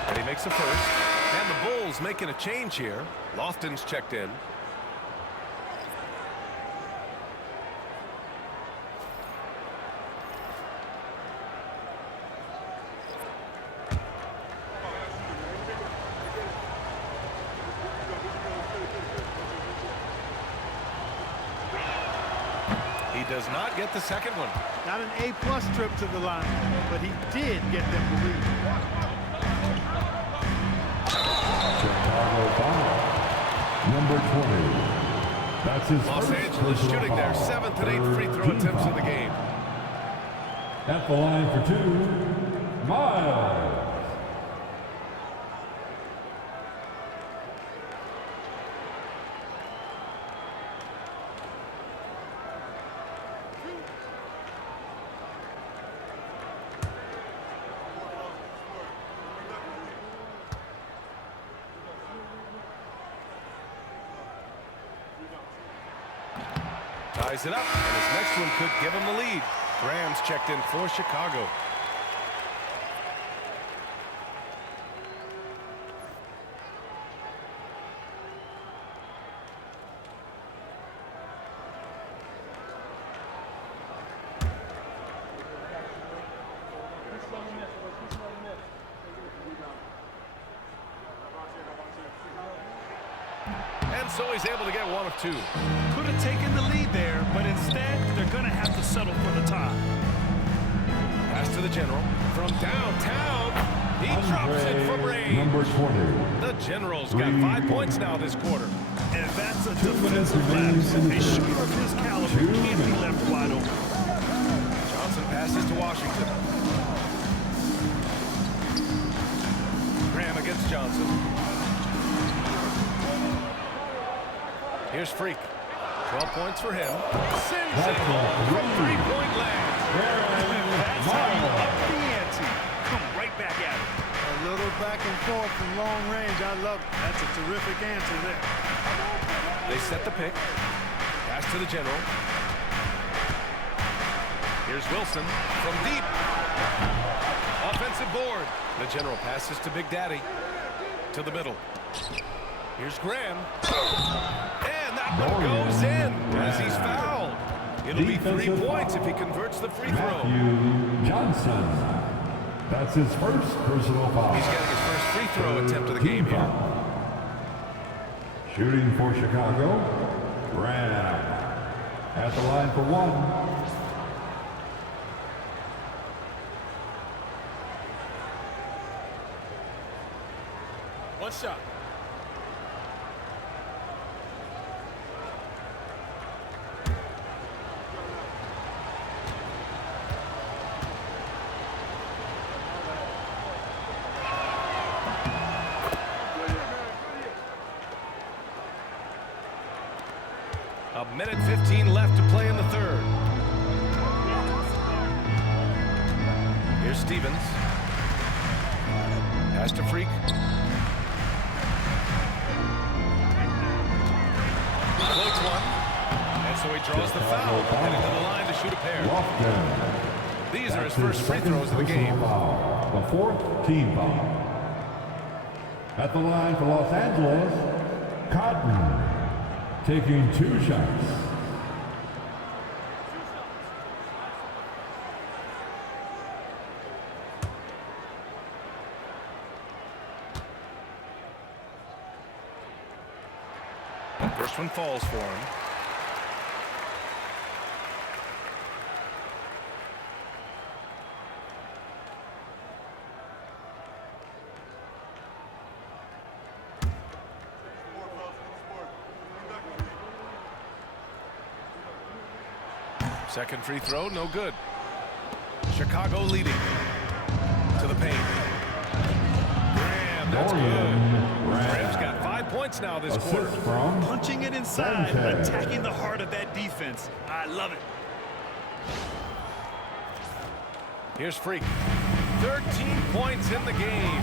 And he makes a first. And the Bulls making a change here. Lofton's checked in. He does not get the second one. Not an A-plus trip to the line, but he did get them to lead. Chicago foul. Number 20. That's his Los first Angeles personal shooting their foul. 7th and 8th free throw Third team attempts of the foul. game. At the line for 2, Miles. Ties it up, and his next one could give him the lead. Graham's checked in for Chicago. And so he's able to get 1 of 2. Could have taken the lead there, but instead, they're going to have to settle for the tie. Pass to the General. From downtown, he drops it from range. Number 20. The General's got 5 points now this quarter. And that's a 2 minutes defensive remaining lapse. in the A shooter of his caliber can't be left wide open. Johnson passes to Washington. Graham against Johnson. Here's Freak. 12 points for him. Sends it home from 3-point land. That's how you up the ante. Come right back at it. A little back and forth from long range. I love it. That's a terrific answer there. They set the pick. Pass to the General. Here's Wilson from deep. Offensive board. The General passes to Big Daddy. To the middle. Here's Graham. And that one goes in as he's fouled. It'll be 3 points if he converts the free throw. Matthew Johnson. That's his first personal foul. He's getting his first free throw attempt of the game here. Shooting for Chicago, Graham. At the line for 1. 1 shot. minute 15 left to play in the third. Here's Stevens. Pass to Freak. Floats one. And so he draws the foul, heading to the line to shoot a pair. These are his first free throws of the game. The fourth team foul. At the line for Los Angeles, Cotton taking 2 shots. First one falls for him. Second free throw, no good. Chicago leading to the paint. Graham, that's good. Graham's got 5 points now this quarter. Punching it inside, attacking the heart of that defense. I love it. Here's Freak. 13 points in the game.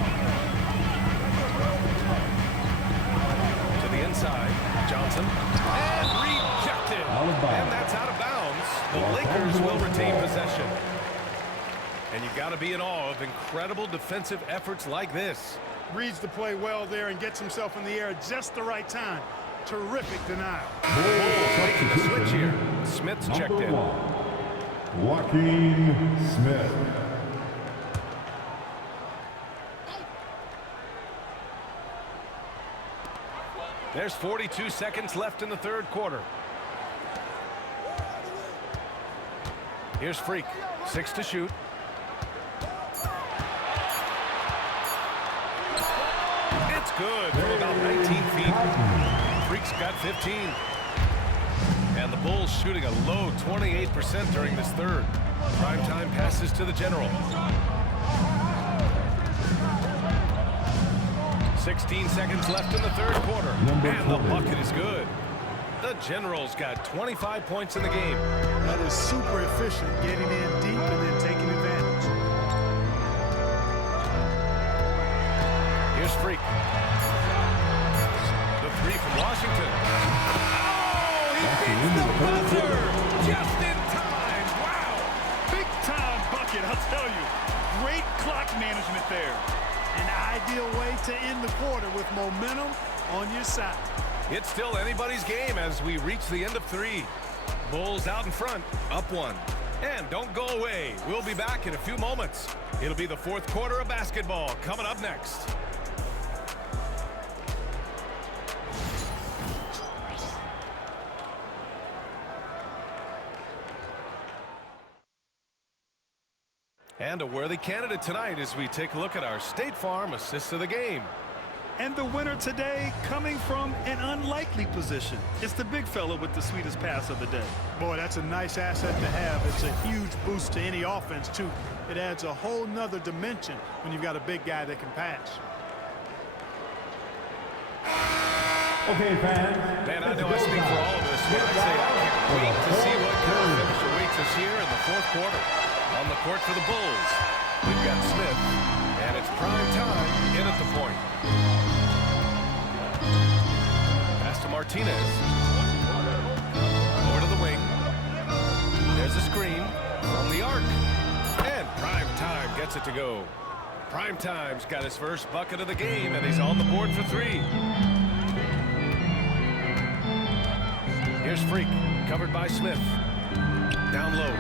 To the inside, Johnson. And rejected. And that's out of bounds. The Lakers will retain possession. And you've got to be in awe of incredible defensive efforts like this. Reads the play well there and gets himself in the air at just the right time. Terrific denial. Bulls making the switch here. Smith's checked in. Joaquin Smith. There's 42 seconds left in the third quarter. Here's Freak. 6 to shoot. It's good from about 19 feet. Freak's got 15. And the Bulls shooting a low 28% during this third. Primetime passes to the General. 16 seconds left in the third quarter. And the bucket is good. The General's got 25 points in the game. That is super efficient, getting in deep and then taking advantage. Here's Freak. The three from Washington. Oh, he beats the buzzer just in time. Wow. Big time bucket, I'll tell you. Great clock management there. An ideal way to end the quarter with momentum on your side. It's still anybody's game as we reach the end of 3. Bulls out in front, up 1. And don't go away. We'll be back in a few moments. It'll be the fourth quarter of basketball coming up next. And a worthy candidate tonight as we take a look at our State Farm assists of the game. And the winner today coming from an unlikely position. It's the big fella with the sweetest pass of the day. Boy, that's a nice asset to have. It's a huge boost to any offense, too. It adds a whole nother dimension when you've got a big guy that can pass. Okay, fans. Man, I know I speak for all of us when I say I can't wait to see what kind of finish awaits us here in the fourth quarter. On the court for the Bulls, we've got Smith, and it's prime time in at the point. Pass to Martinez. Over to the wing. There's a screen from the arc. And prime time gets it to go. Prime time's got his first bucket of the game, and he's on the board for 3. Here's Freak, covered by Smith. Down low.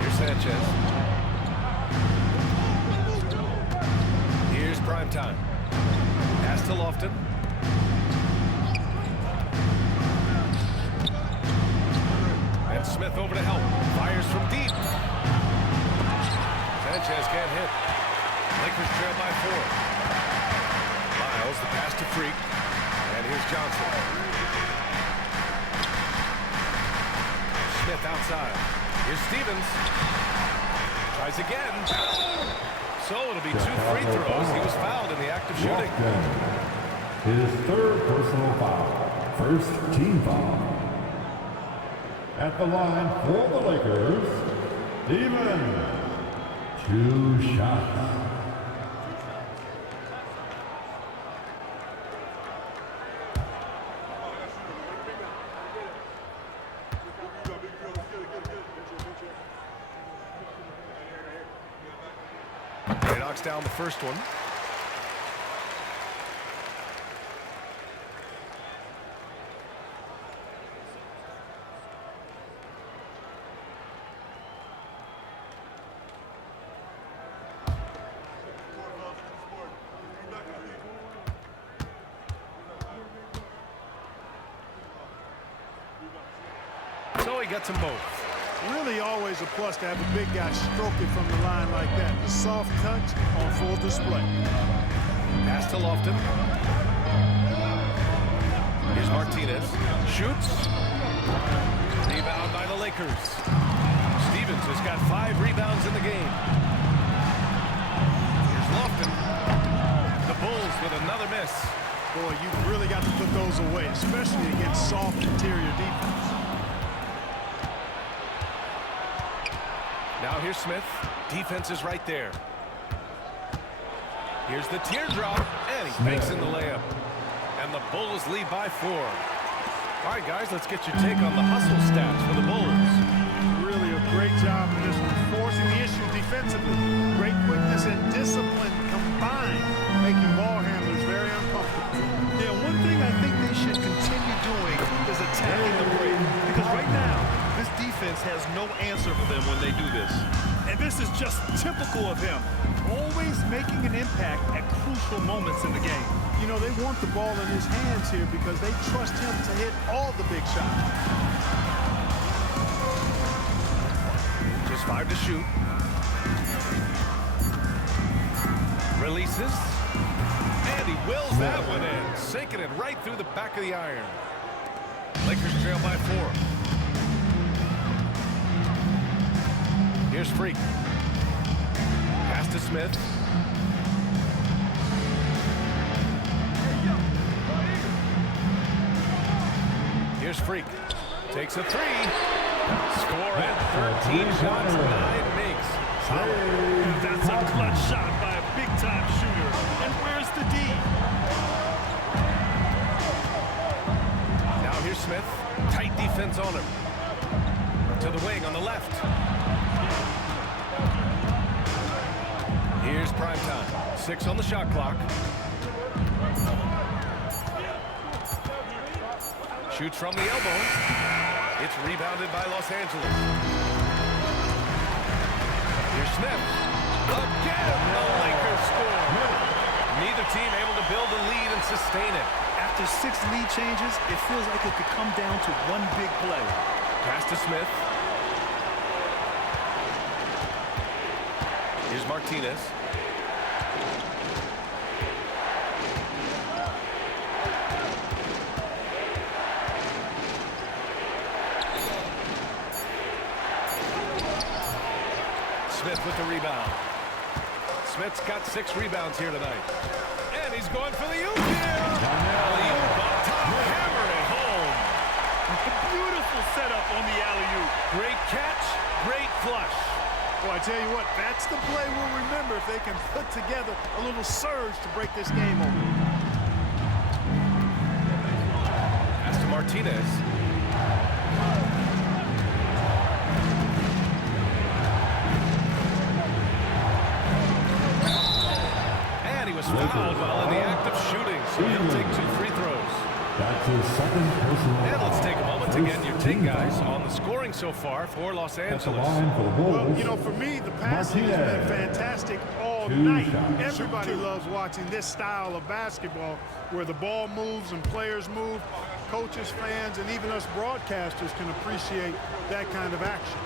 Here's Sanchez. Here's Primetime. Pass to Lofton. And Smith over to help. Fires from deep. Sanchez can't hit. Lakers trail by 4. Miles, the pass to Freak. And here's Johnson. Smith outside. Here's Stevens. Tries again. So it'll be 2 free throws. He was fouled in the act of shooting. His third personal foul. First team foul. At the line for the Lakers, Steven. 2 shots. He knocks down the first one. So he gets them both. Really always a plus to have a big guy stroke it from the line like that. The soft touch on full display. Pass to Lofton. Here's Martinez. Shoots. Rebound by the Lakers. Stevens has got 5 rebounds in the game. Here's Lofton. The Bulls with another miss. Boy, you've really got to put those away, especially against soft interior defense. Now here's Smith. Defense is right there. Here's the teardrop, and he makes in the layup. And the Bulls lead by 4. All right, guys, let's get your take on the hustle stats for the Bulls. Really a great job in this one, forcing the issue defensively. Great quickness and discipline combined, making ball handlers very uncomfortable. Yeah, one thing I think they should continue doing is attacking the break. Because right now, this defense has no answer for them when they do this. And this is just typical of him. Always making an impact at crucial moments in the game. You know, they want the ball in his hands here because they trust him to hit all the big shots. Just 5 to shoot. Releases. And he wills that one in, sinking it right through the back of the iron. Lakers trail by 4. Here's Freak. Pass to Smith. Here's Freak. Takes a 3. Score at 13 shots, 9 makes. That's a clutch shot by a big-time shooter. And where's the D? Now here's Smith. Tight defense on him. To the wing on the left. Here's prime time. 6 on the shot clock. Shoots from the elbow. It's rebounded by Los Angeles. Here's Smith. Again, the Lakers score. Neither team able to build a lead and sustain it. After 6 lead changes, it feels like it could come down to one big play. Pass to Smith. Here's Martinez. Smith with the rebound. Smith's got 6 rebounds here tonight. And he's going for the oop here. Alley-oop on top, hammer it home. Beautiful setup on the alley-oop. Great catch, great flush. Well, I tell you what, that's the play we'll remember if they can put together a little surge to break this game open. Pass to Martinez. And he was fouled while in the act of shooting, so he'll take 2 free throws. That's his second personal And foul. let's take a moment to get your First take, team guys, foul. on the scoring so far for Los At the Angeles. line for the Bulls. Well, you know, for me, the passing has been fantastic all 2 night. shots. Everybody loves watching this style of basketball where the ball moves and players move. Coaches, fans, and even us broadcasters can appreciate that kind of action.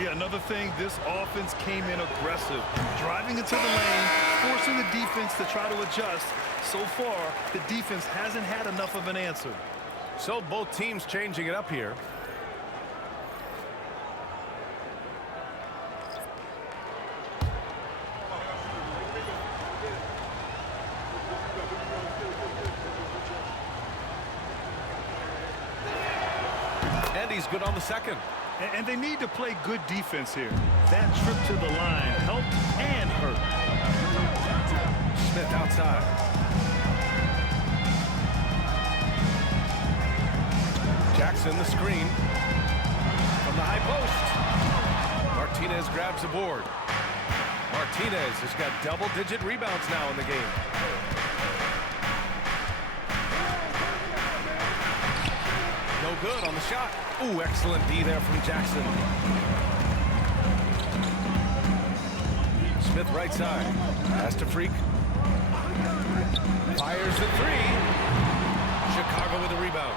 Yeah, another thing, this offense came in aggressive, driving into the lane, forcing the defense to try to adjust. So far, the defense hasn't had enough of an answer. So both teams changing it up here. And he's good on the second. And they need to play good defense here. That trip to the line helped and hurt. Smith outside. Jackson the screen. From the high post. Martinez grabs the board. Martinez has got double-digit rebounds now in the game. No good on the shot. Ooh, excellent D there from Jackson. Smith right side. Pass to Freak. Fires the three. Chicago with a rebound.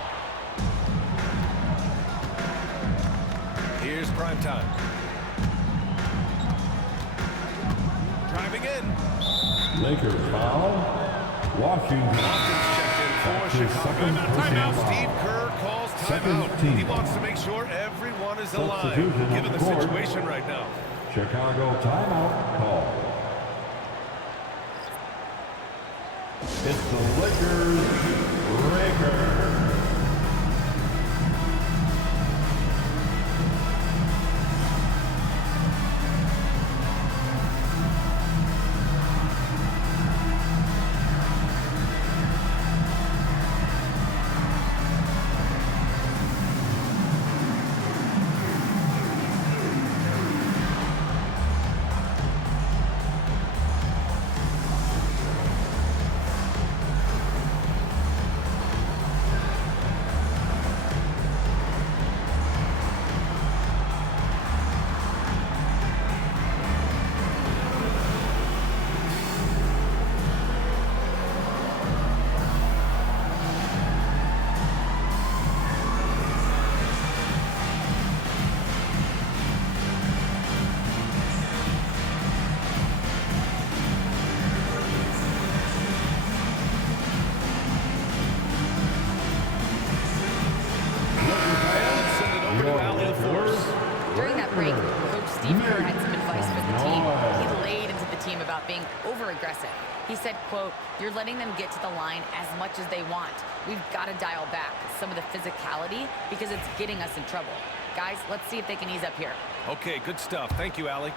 Here's prime time. Driving in. Lakers foul. Washington. Boston's checked in for Chicago. Steve Kerr calls timeout. He wants to make sure everyone is alive, given the situation right now. Chicago timeout call. It's the Lakers. During that break, Coach Steve Kerr had some advice for the team. He laid into the team about being over-aggressive. He said, quote, "You're letting them get to the line as much as they want. We've got to dial back some of the physicality because it's getting us in trouble. Guys, let's see if they can ease up here." Okay, good stuff. Thank you, Allie.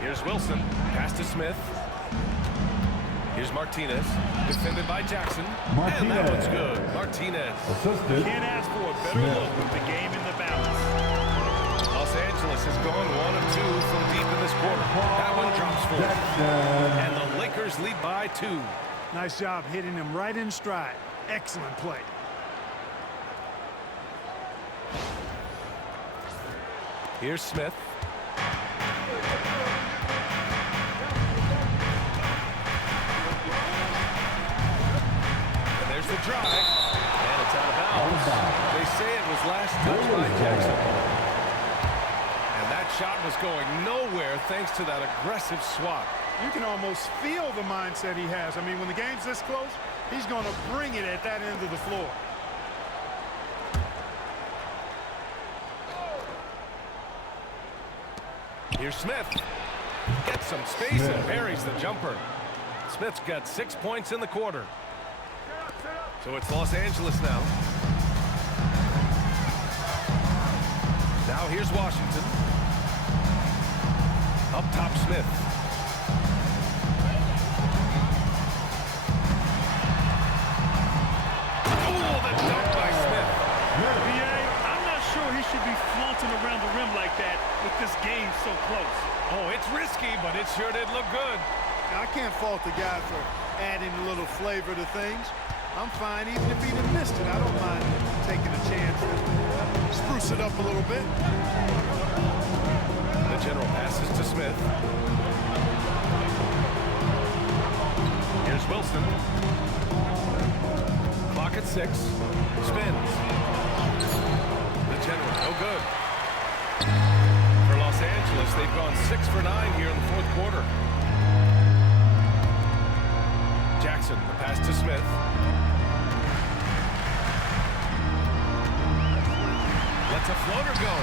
Here's Wilson. Pass to Smith. Here's Martinez. Defended by Jackson. And that one's good. Martinez. Assisted. Can't ask for a better look with the game in the balance. Los Angeles has gone 1 of 2 from deep in this quarter. That one drops for him. And the Lakers lead by 2. Nice job hitting him right in stride. Excellent play. Here's Smith. There's the drive, and it's out of bounds. They say it was last touched by Jackson. And that shot was going nowhere thanks to that aggressive swat. You can almost feel the mindset he has. I mean, when the game's this close, he's going to bring it at that end of the floor. Here's Smith. Gets some space and buries the jumper. Smith's got 6 points in the quarter. So it's Los Angeles now. Now here's Washington. Up top, Smith. Oh, the dunk by Smith. I'm not sure he should be flaunting around the rim like that with this game so close. Oh, it's risky, but it sure did look good. Now, I can't fault the guy for adding a little flavor to things. I'm fine even if he'd have missed it. I don't mind taking a chance to spruce it up a little bit. The general passes to Smith. Here's Wilson. Clock at 6. Spins. The general, no good. For Los Angeles, they've gone 6 for 9 here in the fourth quarter. Jackson, the pass to Smith. Lets a floater go.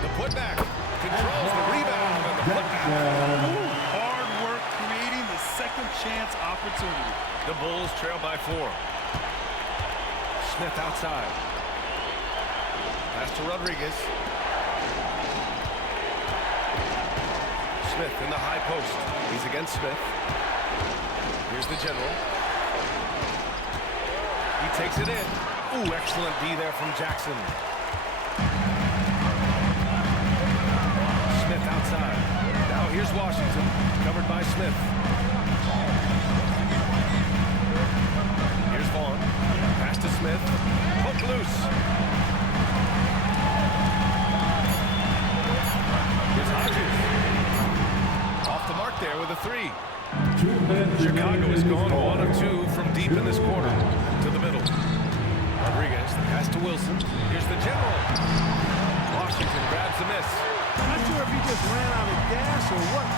The putback controls the rebound and the putback. Hard work creating the second second chance opportunity. The Bulls trail by 4. Smith outside. Pass to Rodriguez. Smith in the high post. He's against Smith. Here's the general. He takes it in. Ooh, excellent D there from Jackson. Smith outside. Now here's Washington, covered by Smith. Here's Vaughn. Pass to Smith. Hook loose. Here's Hodges. Off the mark there with a 3. Chicago is gone 1 of 2 from deep in this quarter to the middle. Rodriguez, the pass to Wilson. Here's the general. Washington grabs the miss. I'm not sure if he just ran out of gas or what.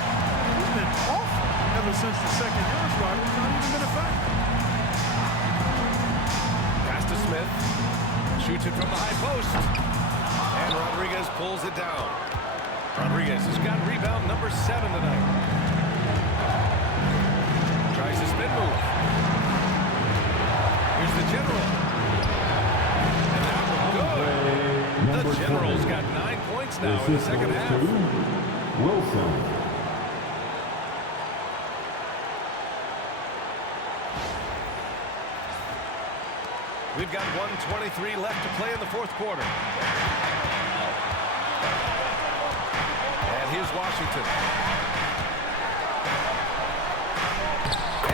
He's been awful ever since the second yard strike. It's not even been a factor. Pass to Smith. Shoots it from the high post. And Rodriguez pulls it down. Rodriguez has got rebound number 7 tonight. Tries the spin move. Here's the general. And that one good. The General's got 9 points now in the second half. Wilson. We've got 1:23 left to play in the fourth quarter. And here's Washington.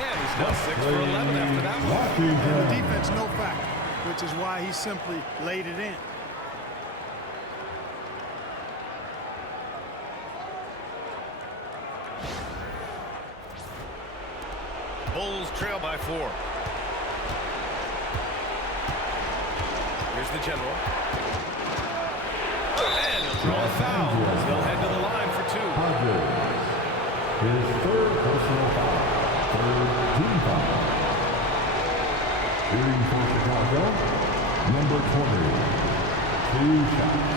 And he's now 6 for 11 after that one. And the defense no factor, which is why he simply laid it in. Bulls trail by 4. Here's the general. And he'll draw a foul. They'll head to the line for 2. Hodges. His third personal foul. Third team foul. Shooting for Chicago, number 20. 2 shots.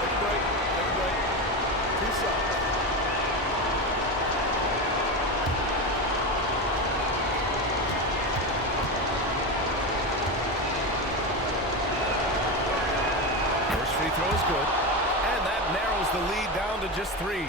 Take a break. Take a break. 2 shots. First free throw is good. And that narrows the lead down to just 3.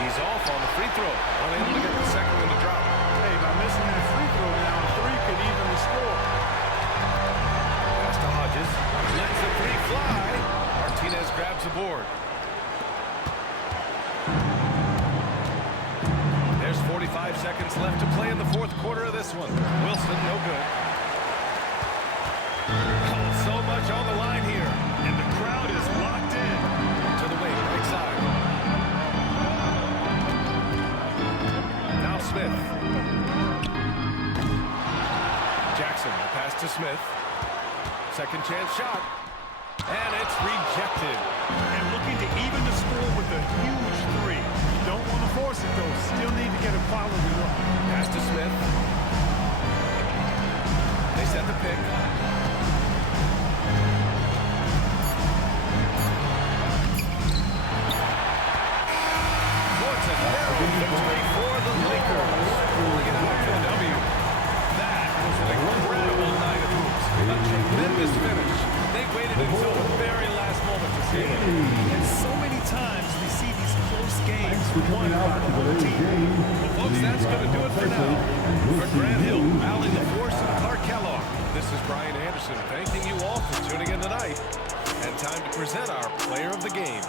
He's off on the free throw. Unable to get the second one to drop. Hey, by missing that free throw now, 3 could even the score. Pass to Hodges. Lets the 3 fly. Martinez grabs the board. There's 45 seconds left to play in the fourth quarter of this one. Wilson, no good. Oh, so much on the line here. And the crowd is locked in. To the wing, right side. Now Smith. Jackson, the pass to Smith. Second chance shot. And it's rejected. And looking to even the score with a huge 3. You don't want to force it, though. Still need to get a quality look. Pass to Smith. They set the pick. It's a narrow victory for the Lakers. Pulling it out to a W. That was an incredible night of hoops. A tremendous finish. They waited until the very last moment to see it. And so many times we see these close games For won coming by out the to home today's team. game. Well, folks, that's going to do it for now. For Grant Hill, Allie LaForce, and Clark Kellogg, this is Brian Anderson thanking you all for tuning in tonight. And time to present our player of the game.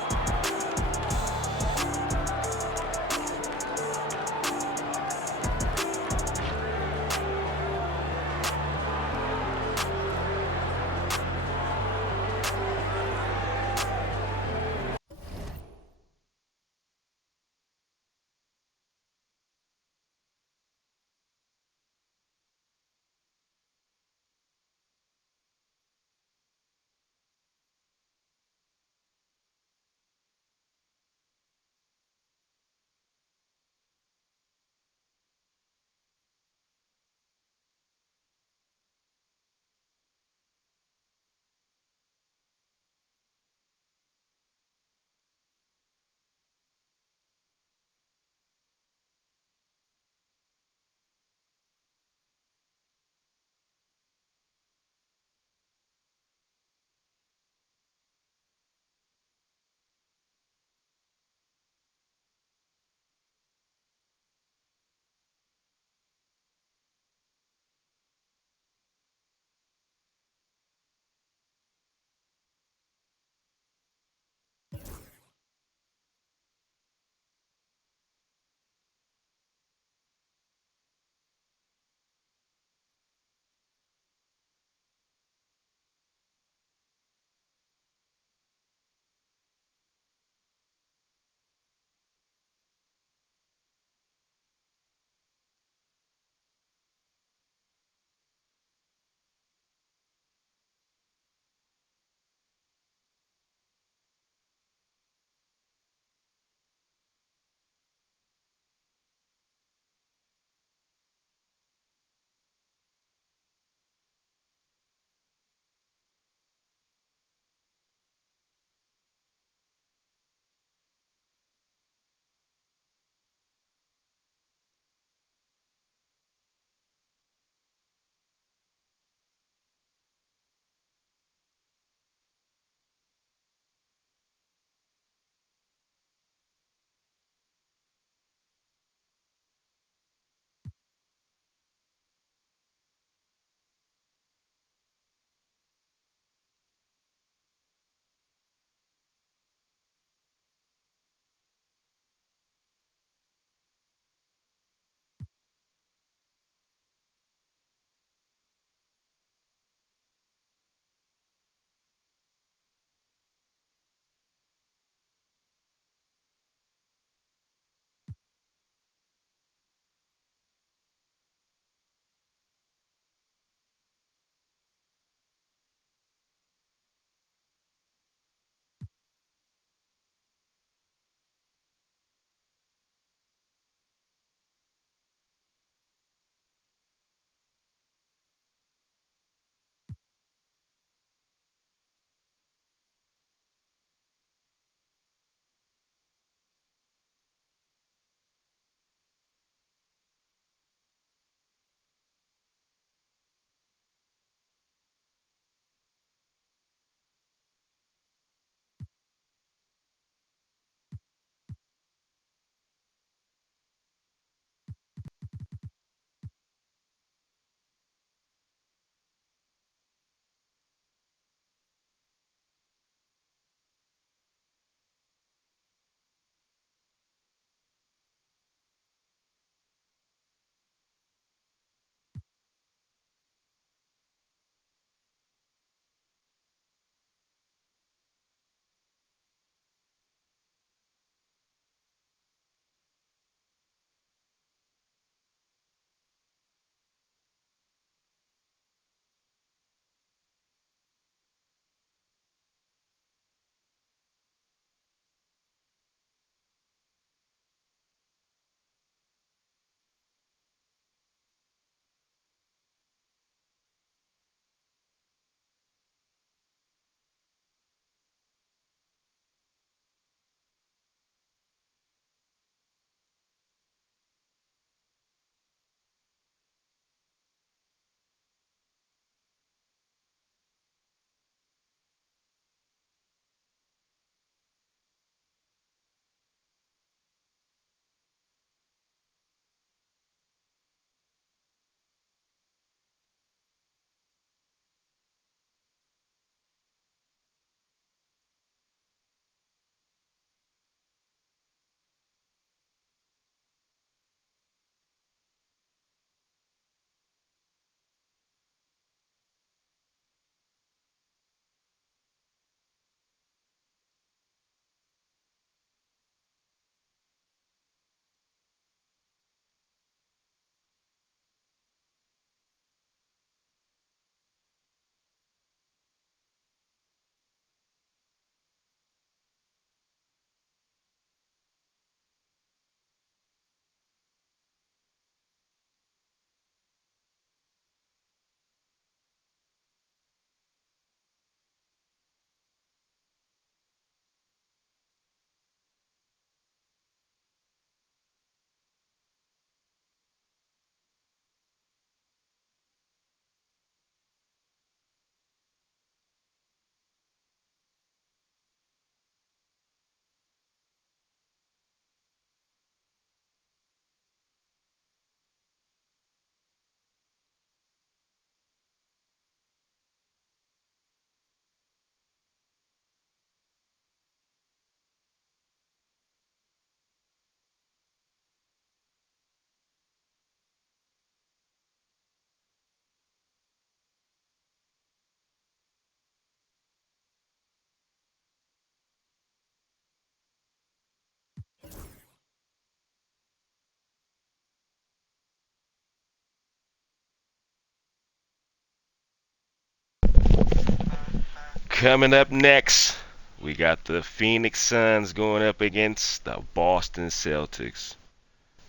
Coming up next, we got the Phoenix Suns going up against the Boston Celtics.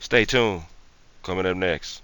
Stay tuned. Coming up next.